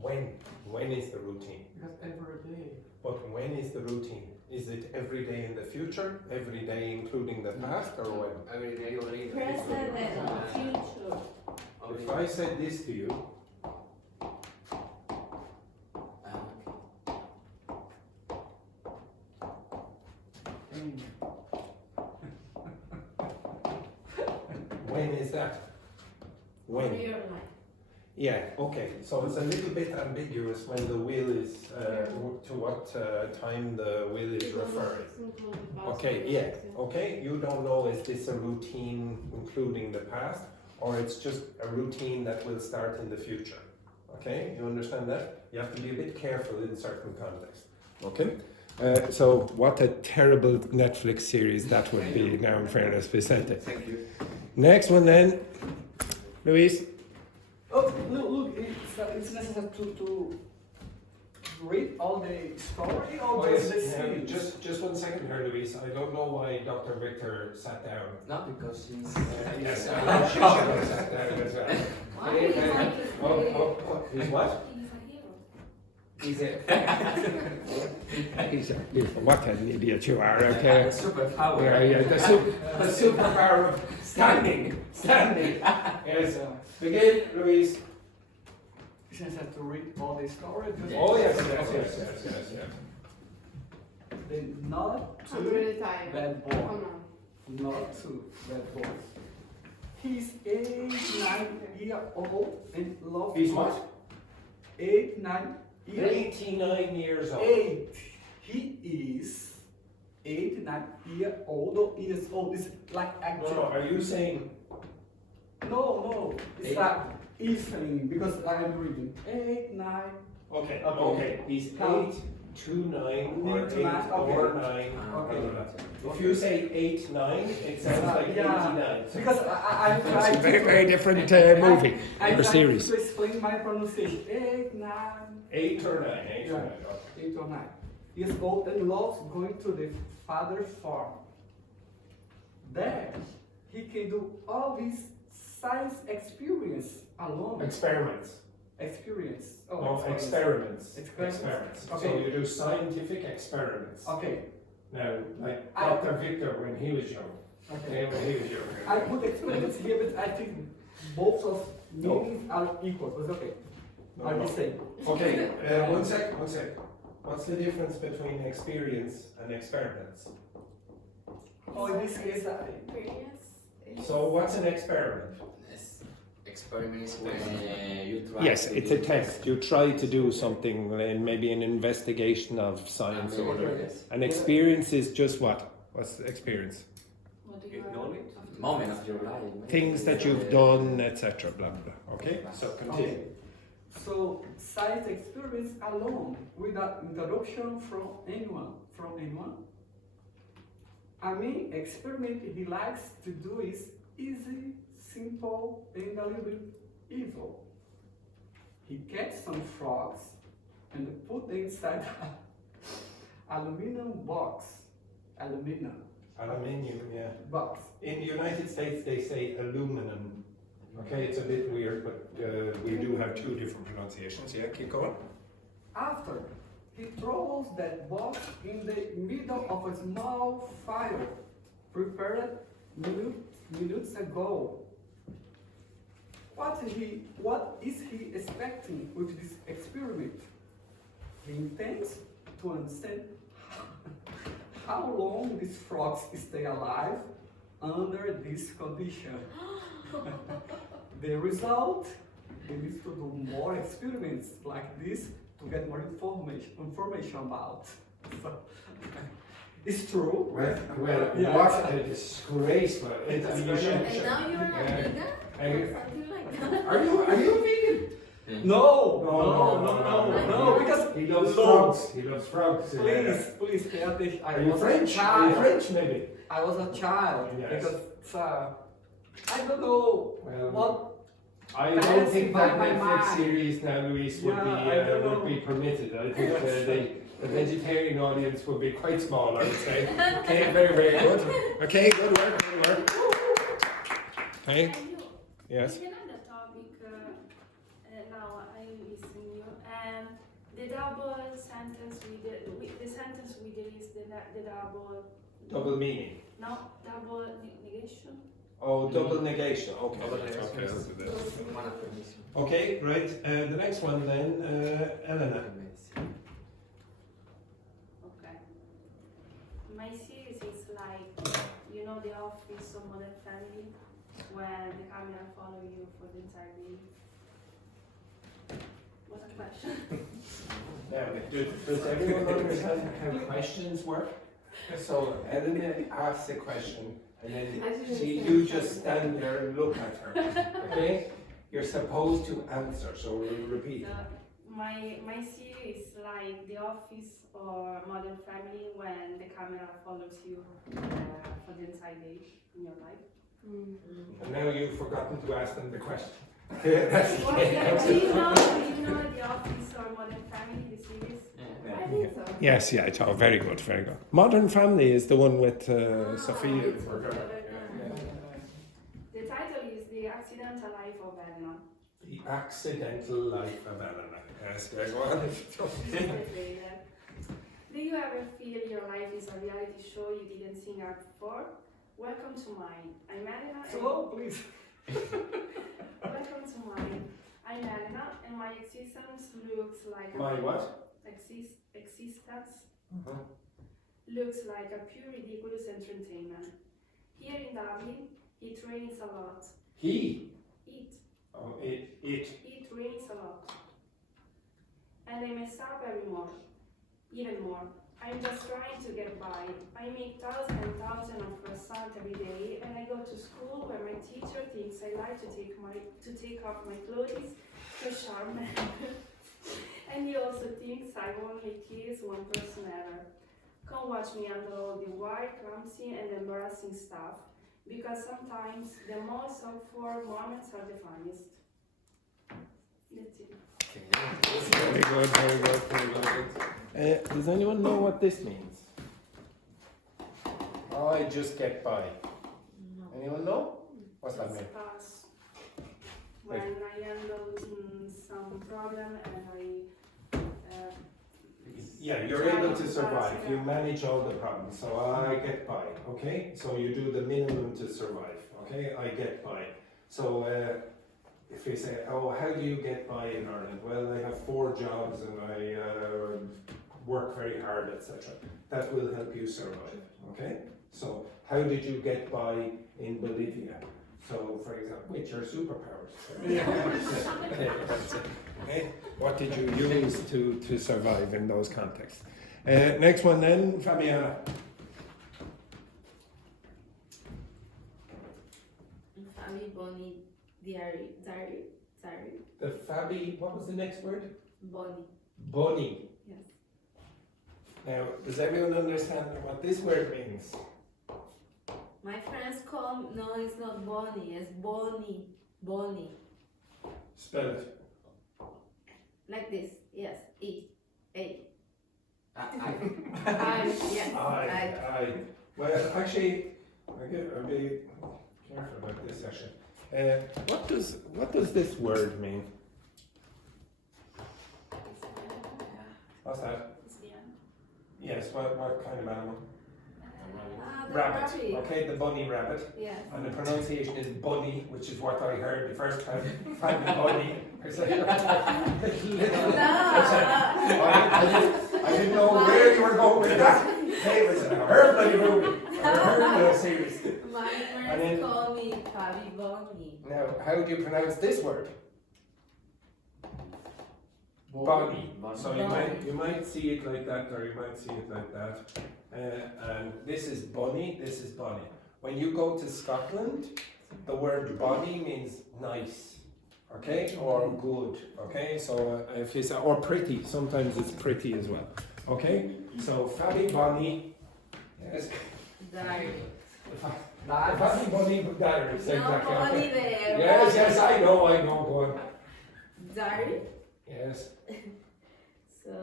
When? When is the routine? Because every day. But when is the routine? Is it every day in the future? Every day including the past or when? Every day only. Present and future. If I said this to you, when is that? When? Real life. Yeah, okay. So it's a little bit ambiguous when the will is, to what time the will is referring. Okay, yeah, okay. You don't know is this a routine including the past or it's just a routine that will start in the future. Okay, you understand that? You have to be a bit careful in certain contexts. Okay? So what a terrible Netflix series that would be now in fairness, Vicente. Thank you. Next one then, Luis. Oh, look, it's necessary to read all the story or just the scene? Just 1 second here, Luis. I don't know why Dr. Victor sat down. Not because she's. Yes, I know she should have sat down as well. He's what? He's a what an idiot you are, okay? Superpower. Yeah, the superpower of standing. Yes. Begin, Luis. It's necessary to read all the story. Oh yes. Then not I'm to really tired. bad boy. Come on. Not to bad boy. He's 9 years old and loves. He's what? 9 years. 89 years old. 8. He is 9 years old. It's like actual. No, are you saying? No. It's 8. like evening because I am reading 8, 9. Okay. He's 8 to 9 or 8 or 9. Okay. If you say 8, 9, it sounds like 89. Because I It's tried a very, to, very different movie I or tried series. to explain my pronunciation. 8, 9. 8 or 9. 8 or 9. Yeah. 8 or 9. Years old and loves going to the father's farm. There, he can do all these science experience alone. Experiments. Experiments. No, experiments. Experiments. So Okay. you do scientific experiments. Okay. Now, like I- Dr. Victor when he was young. Okay. When he was young. I put experiments here, but I think both of meanings are equal. But okay. Are the same. Okay, 1 sec. What's the difference between experience and experiments? Oh, in this case, Experience. So what's an experiment? experiments when you try. Yes, to it's do a test. You try to do something, maybe an investigation of science or whatever. Yes. An experience is just what? What's experience? What do you Knowledge? Moment of your life. maybe. Things that you've done, etc. Blah blah. Okay, so continue. So science experience alone, without introduction from anyone. I mean, experiment he likes to do is easy, simple, and a little bit evil. He gets some frogs and put them inside an aluminum box. Aluminium Yeah. box. In the United States, they say aluminum. Okay, it's a bit weird, but we do have two different pronunciations. Yeah, keep going. After, he throws that box in the middle of a small fire prepared minutes ago. What is he expecting with this experiment? He intends to understand how long these frogs stay alive under this condition. The result, he needs to do more experiments like this to get more information about. So, it's true. Well, Yeah. what a disgrace! But you And should. now you're a vegan? Are you- Or something like that? Are you vegan? No, because He loves no. frogs. He loves frogs. Please pay attention. Are you French? Are you French, maybe? I was a child Yes. because I don't know Well, what. I don't Fancy think by that my Netflix mind. series now, Luis, Yeah, I don't would know. be permitted. I think the vegetarian audience would be quite small, I would say. Okay, very, very good. Okay, good work, good work. Okay, And you, yes. you know the topic, now I listen you, and the double sentence the sentence with the double, Double meaning. no, double negation. Oh, double negation. Okay. Double negation. Okay, I'll do that. One affirmation. Okay, right. The next one then, Elena. Okay. My series is like, you know, The Office or Modern Family, where the camera follow you for the entire day. What's the question? Now, does everyone understand how questions work? So Elena asks a question, and then you just stand there and look at her. Okay? You're supposed to answer, so we'll repeat. So my series is like The Office or Modern Family, when the camera follows you for the entire day in your life. And now you've forgotten to ask them the question. That's Well, the do answer. you know The Office or Modern Family, the series? I think so. Yes, yeah, it's all very good, very good. Modern Family is the one with Sophia. it's with the other guy. The title is The Accidental Life of Elena. The Accidental Life of Elena. Yes, go on. Do you ever feel your life is a reality show you didn't sing up for? Welcome to mine. I'm Elena. Slow, please. Welcome to mine. I'm Elena, and my existence looks like My what? Existence looks like a pure ridiculous entertainment. Here in Dublin, he trains a lot. He. It. Oh, it. He trains a lot. And I mess up even more. I'm just trying to get by. I make thousands and thousands of croissants every day, and I go to school where my teacher thinks I like to take off my clothes to charm men. And he also thinks I only kiss one person ever. Come watch me under all the wild, clumsy, and embarrassing stuff, because sometimes the most awkward moments are the funniest. That's it. Very good, very good, very good. Does anyone know what this means? I just get by. Anyone know? What's that mean? Just pass. When I handle some problem and Yeah, you're able to survive. You manage all the problems. So I get by, okay? So you do the minimum to survive, okay? I get by. So if you say, oh, how do you get by in Ireland? Well, I have 4 jobs and I work very hard, etc. That will help you survive, okay? So how did you get by in Bolivia? So, for example, with your superpowers. Okay, that's it. Okay? What did you use to survive in those contexts? Next one then, Fabiana. Fabi, Bonnie, diary. The Fabi, what was the next word? Bonnie. Bonnie. Yes. Now, does everyone understand what this word means? My friends call me, no, it's not Bonnie, it's Bonnie. Bonnie. Spell it. Like this, yes, A. Yes, I. Well, actually, I'll be careful about this session. What does this word mean? What's that? Yes, what kind of animal? The Rabbit. Okay, the bunny rabbit. Yes. And the pronunciation is bunny, which is what I heard the first time. Funny bunny. I said, I didn't know where you were going with that. Hey, listen, I heard bloody movie. I heard the series. My friends call me Fabi Bonnie. Now, how do you pronounce this word? Bonnie. So you might see it like that, or you might see it like that. And this is bunny, this is bonnie. When you go to Scotland, the word bonnie means nice, okay, or good, okay. So if you say, or pretty, sometimes it's pretty as well, okay. So Fabi Bonnie, yes. Diary. Fabi Bonnie diary. No Exactly. Bonnie Okay. there. Yes, I know. Go on. Diary. Yes. So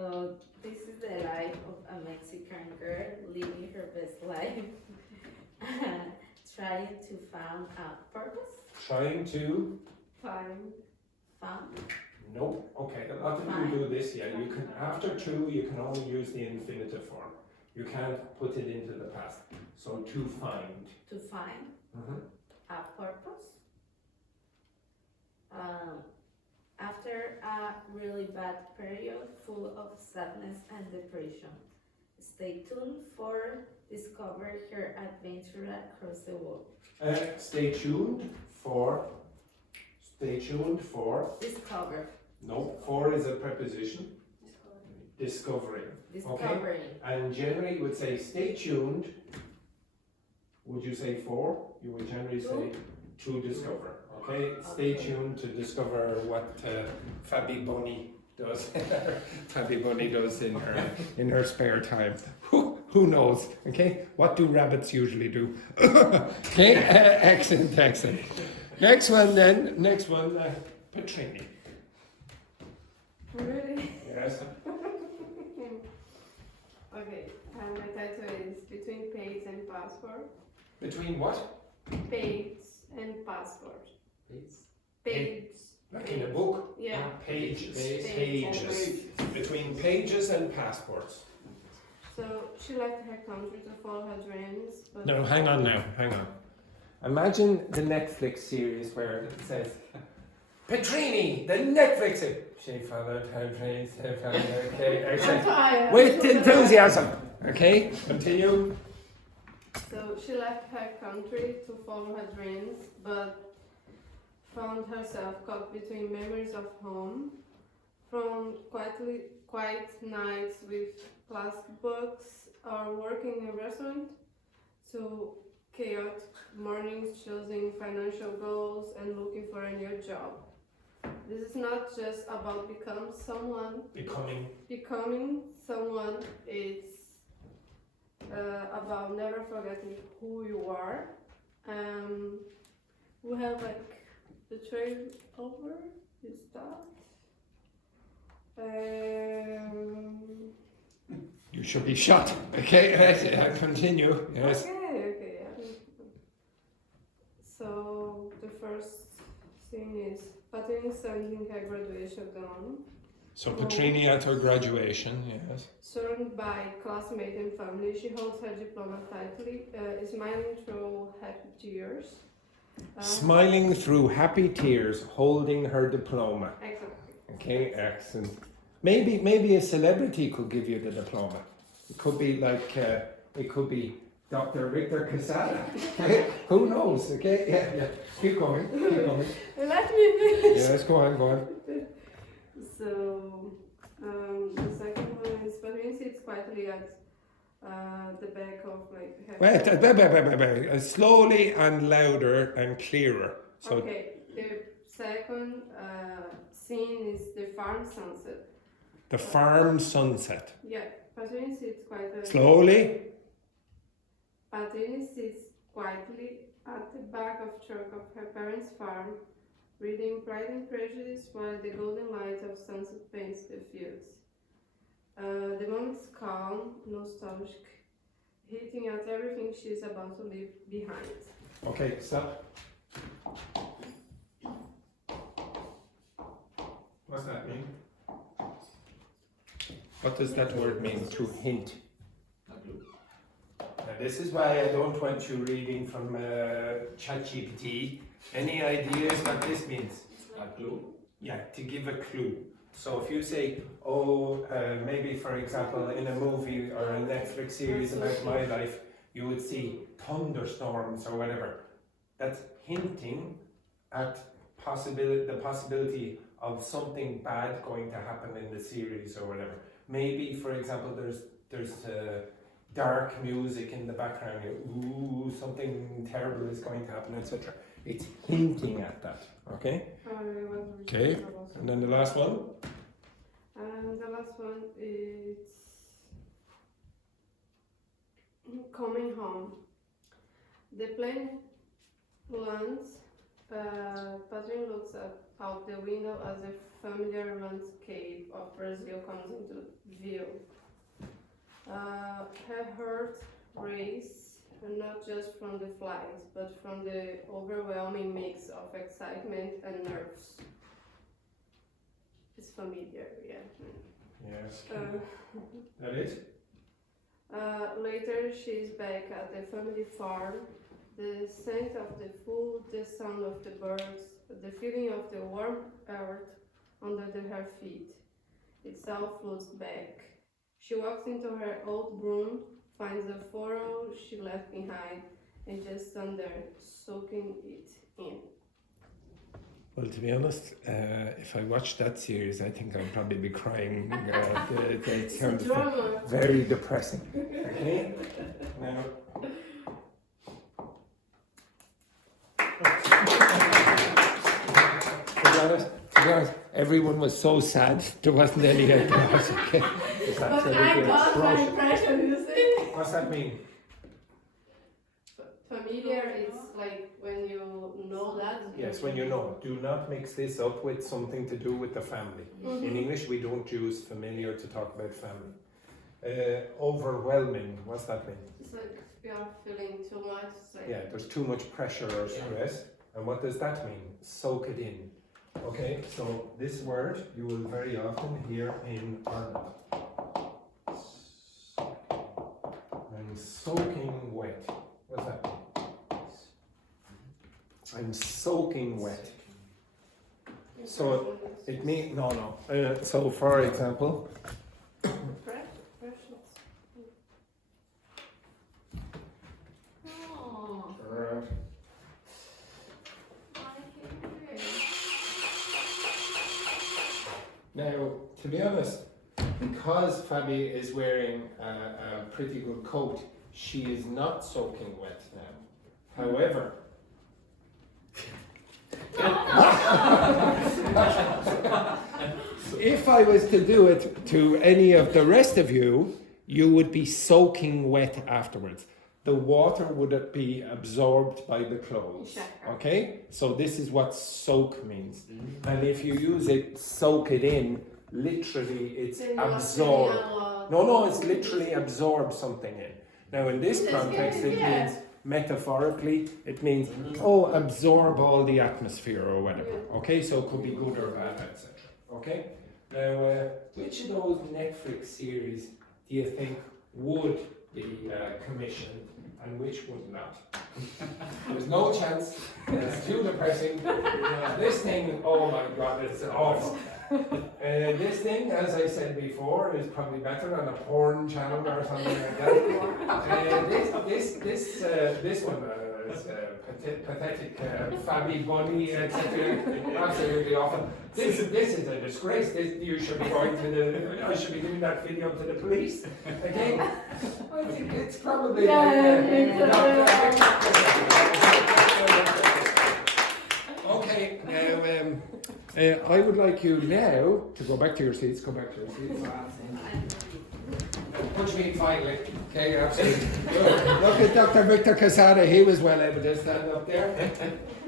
this is the life of a Mexican girl living her best life, trying to find a purpose. Trying to. Found. Nope. Okay. A lot of you do this. Yeah. You can after to you can only use the infinitive form. You can't put it into the past. So to find. To find a purpose. After a really bad period full of sadness and depression. Stay tuned for discover her adventure across the world. Stay tuned for. Discover. No, for is a preposition. Discovering. Discovering. And generally you would say stay tuned. Would you say for? You would generally say to discover. Okay, stay tuned to discover what Fabi Bonnie does. Fabi Bonnie does in her spare time. Who knows? Okay, what do rabbits usually do? Okay, excellent. Next one, Petrini. Really? Yes. Okay, and my title is Between Page and Passport. Between what? Page and passport. Page. Like in a book? Yeah. Pages. Pages. Between pages and passports. So she left her country to follow her dreams, but No, hang on. Imagine the Netflix series where it says, Petrini, the Netflix series. She followed her dreams, okay, excellent. With enthusiasm. Okay, continue. So she left her country to follow her dreams, but found herself caught between memories of home, from quiet nights with class books or working in a restaurant, to chaotic mornings choosing financial goals and looking for a new job. This is not just about becoming someone, it's about never forgetting who you are. We have like the trail over, is that? You should be shot. Okay, continue. Yes. Okay, yeah. So the first thing is Patrini sending her graduation gown. So Petrini at her graduation, yes. Surrounded by classmates and family, she holds her diploma tightly, smiling through happy tears. Smiling through happy tears, holding her diploma. Exactly. Okay, excellent. Maybe a celebrity could give you the diploma. It could be like, it could be Dr. Victor Casada. Okay? Who knows? Okay, yeah. Keep going. Let me finish. Yes, go on. So, the second one is Patrice sits quietly at the back of like. Wait, slowly and louder and clearer. So, Okay, the second scene is the farm sunset. the farm sunset. Yeah, Patrice sits quietly. Slowly. Patrice sits quietly at the back of truck of her parents' farm, reading Pride and Prejudice while the golden light of sunset paints the fields. The moment's calm, nostalgic, hitting at everything she's about to leave behind. Okay, stop. What's that mean? What does that word mean, to hint? Now, this is why I don't want you reading from ChatGPT. Any ideas what this means? A clue? Yeah, to give a clue. So if you say, maybe for example in a movie or a Netflix series about my life, you would see thunderstorms or whatever. That's hinting at the possibility of something bad going to happen in the series or whatever. Maybe for example there's dark music in the background, ooh, something terrible is going to happen, etc. It's hinting at that, okay? Okay, and then the last one? And the last one is coming home. The plane lands. Patrick looks out the window as the familiar landscape of Brazil comes into view. Her heart races, not just from the flight, but from the overwhelming mix of excitement and nerves. It's familiar, yeah. Yes. That is? Later, she's back at the family farm. The scent of the food, the sound of the birds, the feeling of the warm earth under her feet. It all floats back. She walks into her old room, finds a furrow she left behind, and just stands there, soaking it in. Well, to be honest, if I watched that series, I think I'd probably be crying. It sounds very depressing. Okay? Now. To be honest, everyone was so sad, there wasn't any applause. Okay? But I got my impression, you see? What's that mean? Familiar is like when you know that. Yes, when you know. Do not mix this up with something to do with the family. Mm-hmm. In English, we don't use familiar to talk about family. Overwhelming, what's that mean? It's like you're feeling too much. Like Yeah, there's too much pressure or stress. And what does that mean? Soak it in. Okay, so this word you will very often hear in Ireland. I'm soaking wet. What's that mean? I'm soaking wet. So it means, no. So for example, now, to be honest, because Fabi is wearing a pretty good coat, she is not soaking wet now. However, if I was to do it to any of the rest of you, you would be soaking wet afterwards. The water would be absorbed by the clothes. Okay? So this is what soak means. And if you use it, soak it in, literally it's absorb. No, it's literally absorb something in. Now in this context it means, metaphorically, it means, absorb all the atmosphere or whatever. Okay? So it could be good or bad, etc. Okay? Now, which of those Netflix series do you think would be commissioned and which would not? There's no chance. It's too depressing. This thing, oh my god, it's awful. This thing, as I said before, is probably better on a porn channel or something like that. This one is pathetic, Fabi Bunny, etc. Absolutely awful. This is a disgrace. You should be going to the. I should be giving that video to the police. Again, I think it's probably. Okay, now I would like you now to go back to your seats. Go back to your seats. Put me in finally. Okay, absolutely. Look at Dr. Victor Casada. He was well able to stand up there.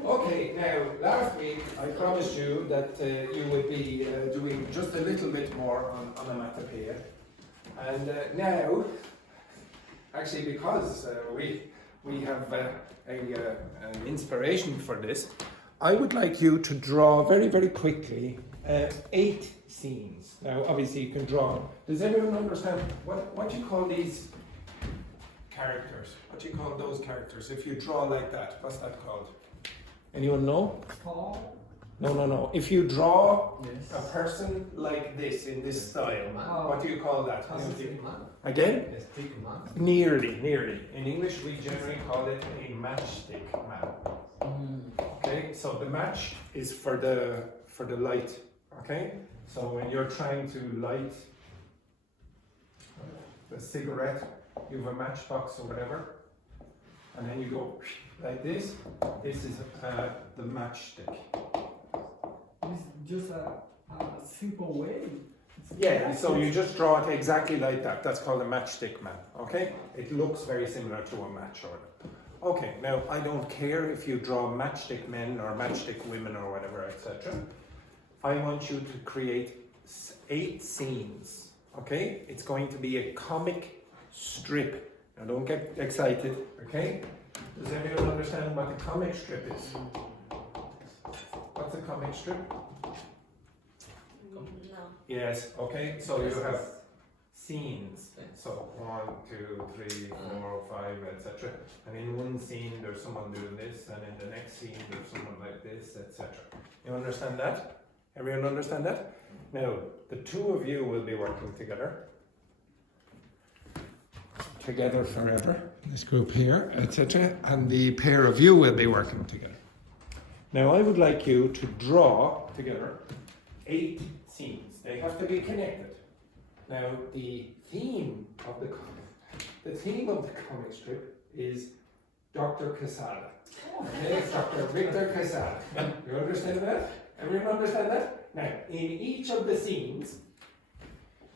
Okay, now last week I promised you that you would be doing just a little bit more on onomatopoeia, and now, actually, because we have an inspiration for this, I would like you to draw very, very quickly 8 scenes. Now, obviously, you can draw. Does everyone understand what you call these characters? What do you call those characters? If you draw like that, what's that called? Anyone know? Tall. No. If you draw Yes. a person like this, in this style, Oh. what do you call that? Stigma. Again? Stigma. Nearly. In English, we generally call it a matchstick man. Okay, so the match is for the light. Okay, so when you're trying to light the cigarette, you have a matchbox or whatever, and then you go like this. This is the matchstick. It's just a simple way. Yeah, so you just draw it exactly like that. That's called a matchstick man. Okay, it looks very similar to a match or. Okay, now I don't care if you draw matchstick men or matchstick women or whatever, etc. I want you to create 8 scenes, okay? It's going to be a comic strip. Now don't get excited, okay? Does everyone understand what a comic strip is? What's a comic strip? No. Yes, okay, so you have scenes. So 1, 2, 3, 4, 5, etc. And in one scene there's someone doing this, and in the next scene there's someone like this, etc. You understand that? Everyone understand that? Now, the 2 of you will be working together. Together forever. This group here, etc. And the pair of you will be working together. Now, I would like you to draw together 8 scenes. They have to be connected. Now, the theme of the comic strip is Dr. Casada. Okay, it's Dr. Victor Casada. You understand that? Everyone understand that? Now, in each of the scenes,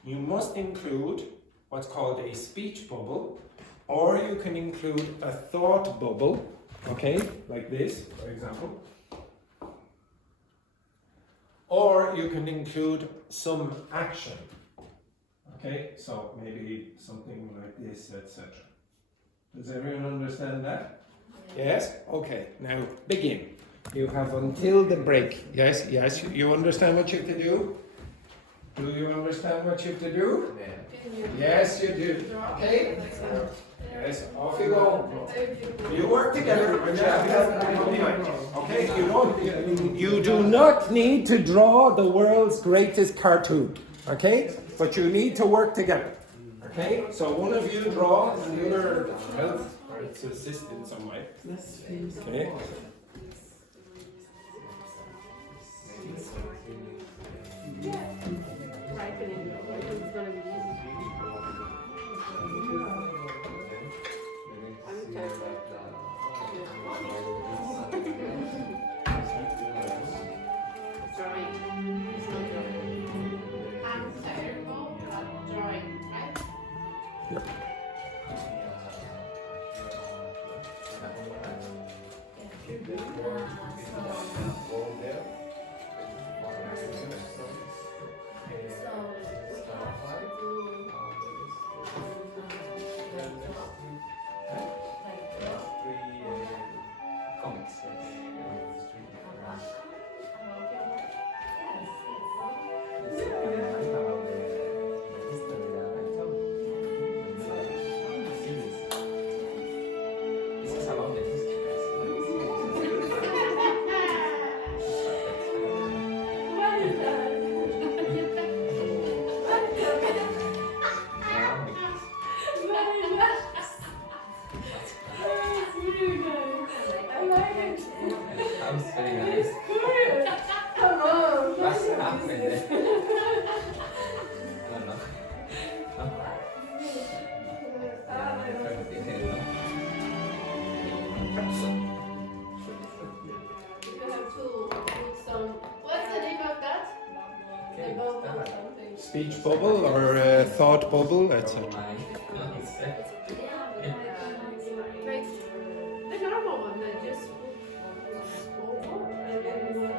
you must include what's called a speech bubble, or you can include a thought bubble, okay, like this, for example. Or you can include some action. Okay, so maybe something like this, etc. Does everyone understand that? Yes? Okay, now begin. You have until the break. Yes, you understand what you have to do? Do you understand what you have to do? Yes, you do. Okay? Yes, off you go. You work together. Okay, you do not need to draw the world's greatest cartoon. Okay? But you need to work together. Okay? So one of you draw and the other helps or to assist in some way. Okay? Ripening. It's gonna be easy. I'm terrible. Drawing. It's not drawing. I'm terrible at drawing, right? Yep. What is that? It's really nice. I like it. Sounds very nice. Come on. What's happening? No, no. No. You have to put some. What's the name of that? The bubble or something. Speech bubble or thought bubble, etc. Like the normal one that just puts over and then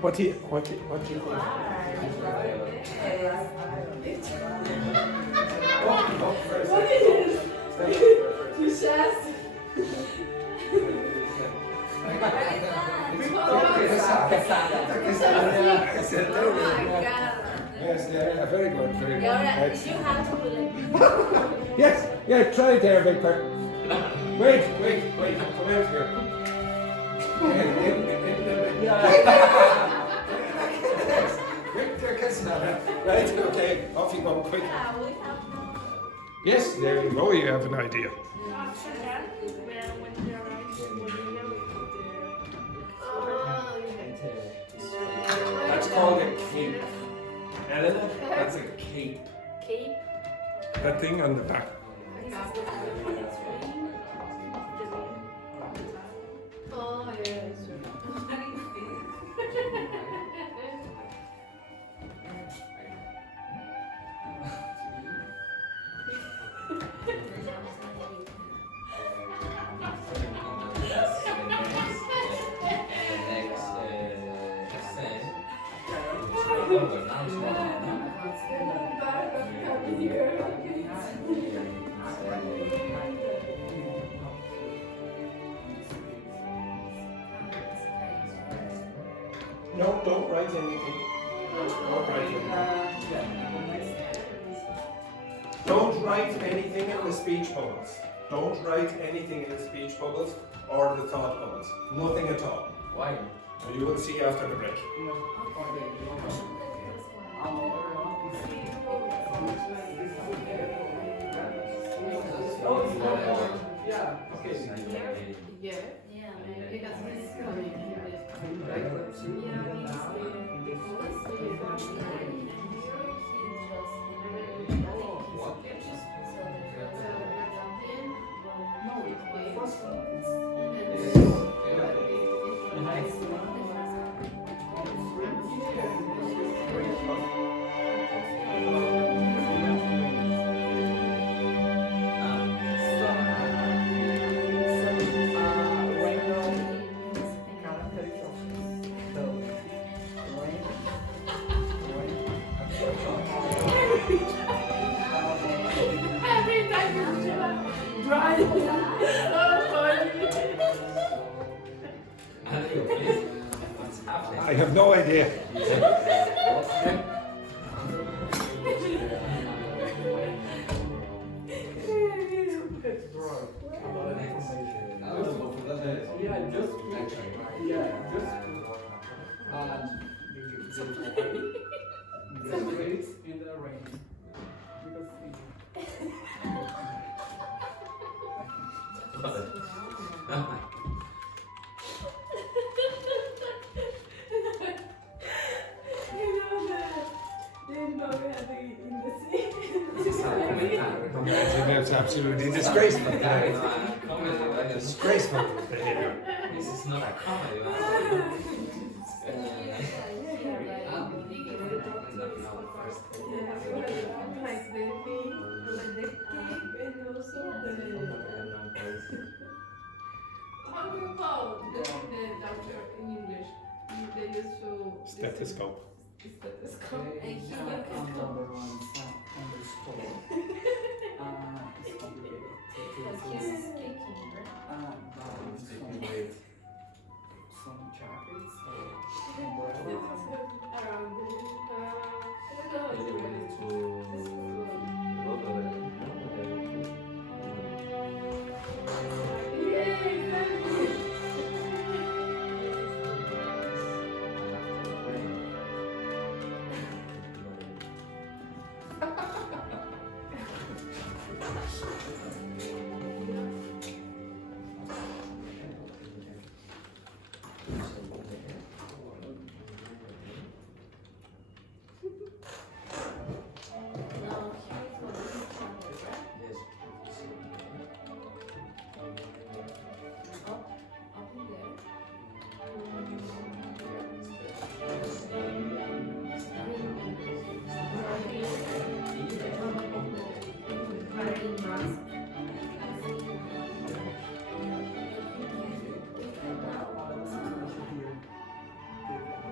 What do you think? what is it? You just. Yes, yeah, very good, very good. Right. You have to put it. Yes, yeah, try it there, Victor. Wait, come out here. Victor, right, okay, off you go, quick. Yeah, we have no. Yes, there you go, you have an idea. After that, when they arrive in Bolivia, we put That's called a cape. Elena, that's a cape. Cape. That thing on the back. Oh, yeah. No, don't write anything. Don't write anything. Don't write anything in the speech bubbles. Don't write anything in the speech bubbles or the thought bubbles. Nothing at all. Why? You will see after the break. Yeah, okay. Yeah. Yeah, Because it's coming in this Every time you dry, so funny. What's happening? I have no idea. Yeah, just the grades in the rain. That's absolutely disgraceful. Disgraceful behavior. This is not a comedy, Like the thing, like the cape, and also how do you call the doctor in English? They used to Stethoscope. stethoscope. And here Number you can one, underscore. It's complicated. because he's speaking. jackets or umbrellas? Around I don't Is it know. ready to go to the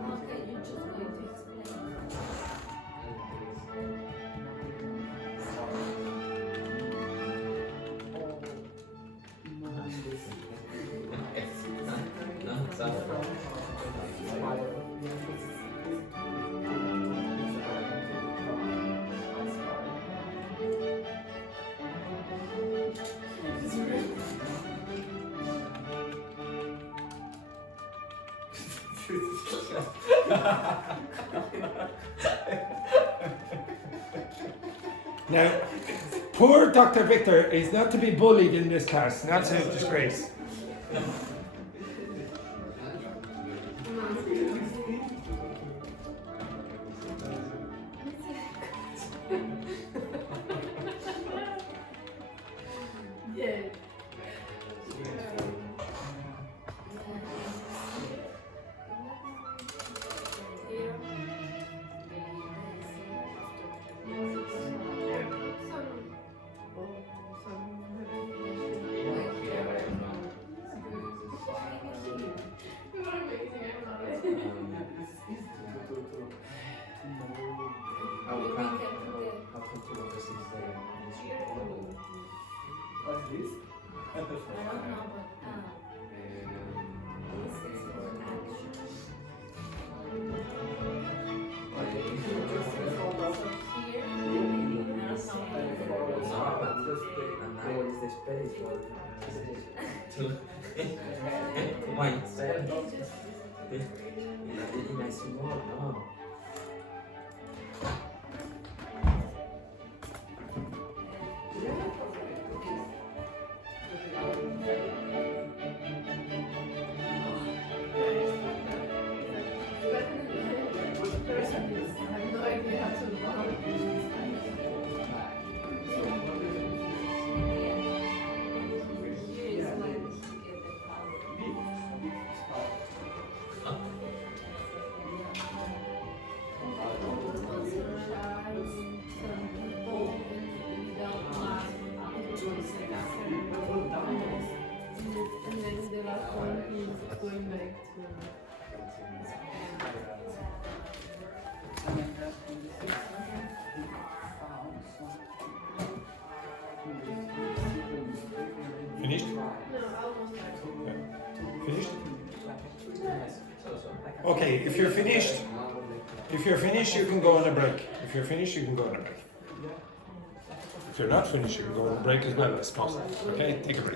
Okay, you're just going to explain. Now, poor Dr. Victor is not to be bullied in this class. That's a disgrace. Yeah. What's this? I don't know, but this is for action. So here, What is the space for to myself? In a small, no. I have no idea how to and then the last one is going back to Finished? no, almost. Finished? Okay, if you're finished, you can go on a break. If you're finished, you can go on a break. If you're not finished, you can go on a break as well, I suppose. Okay, take a break.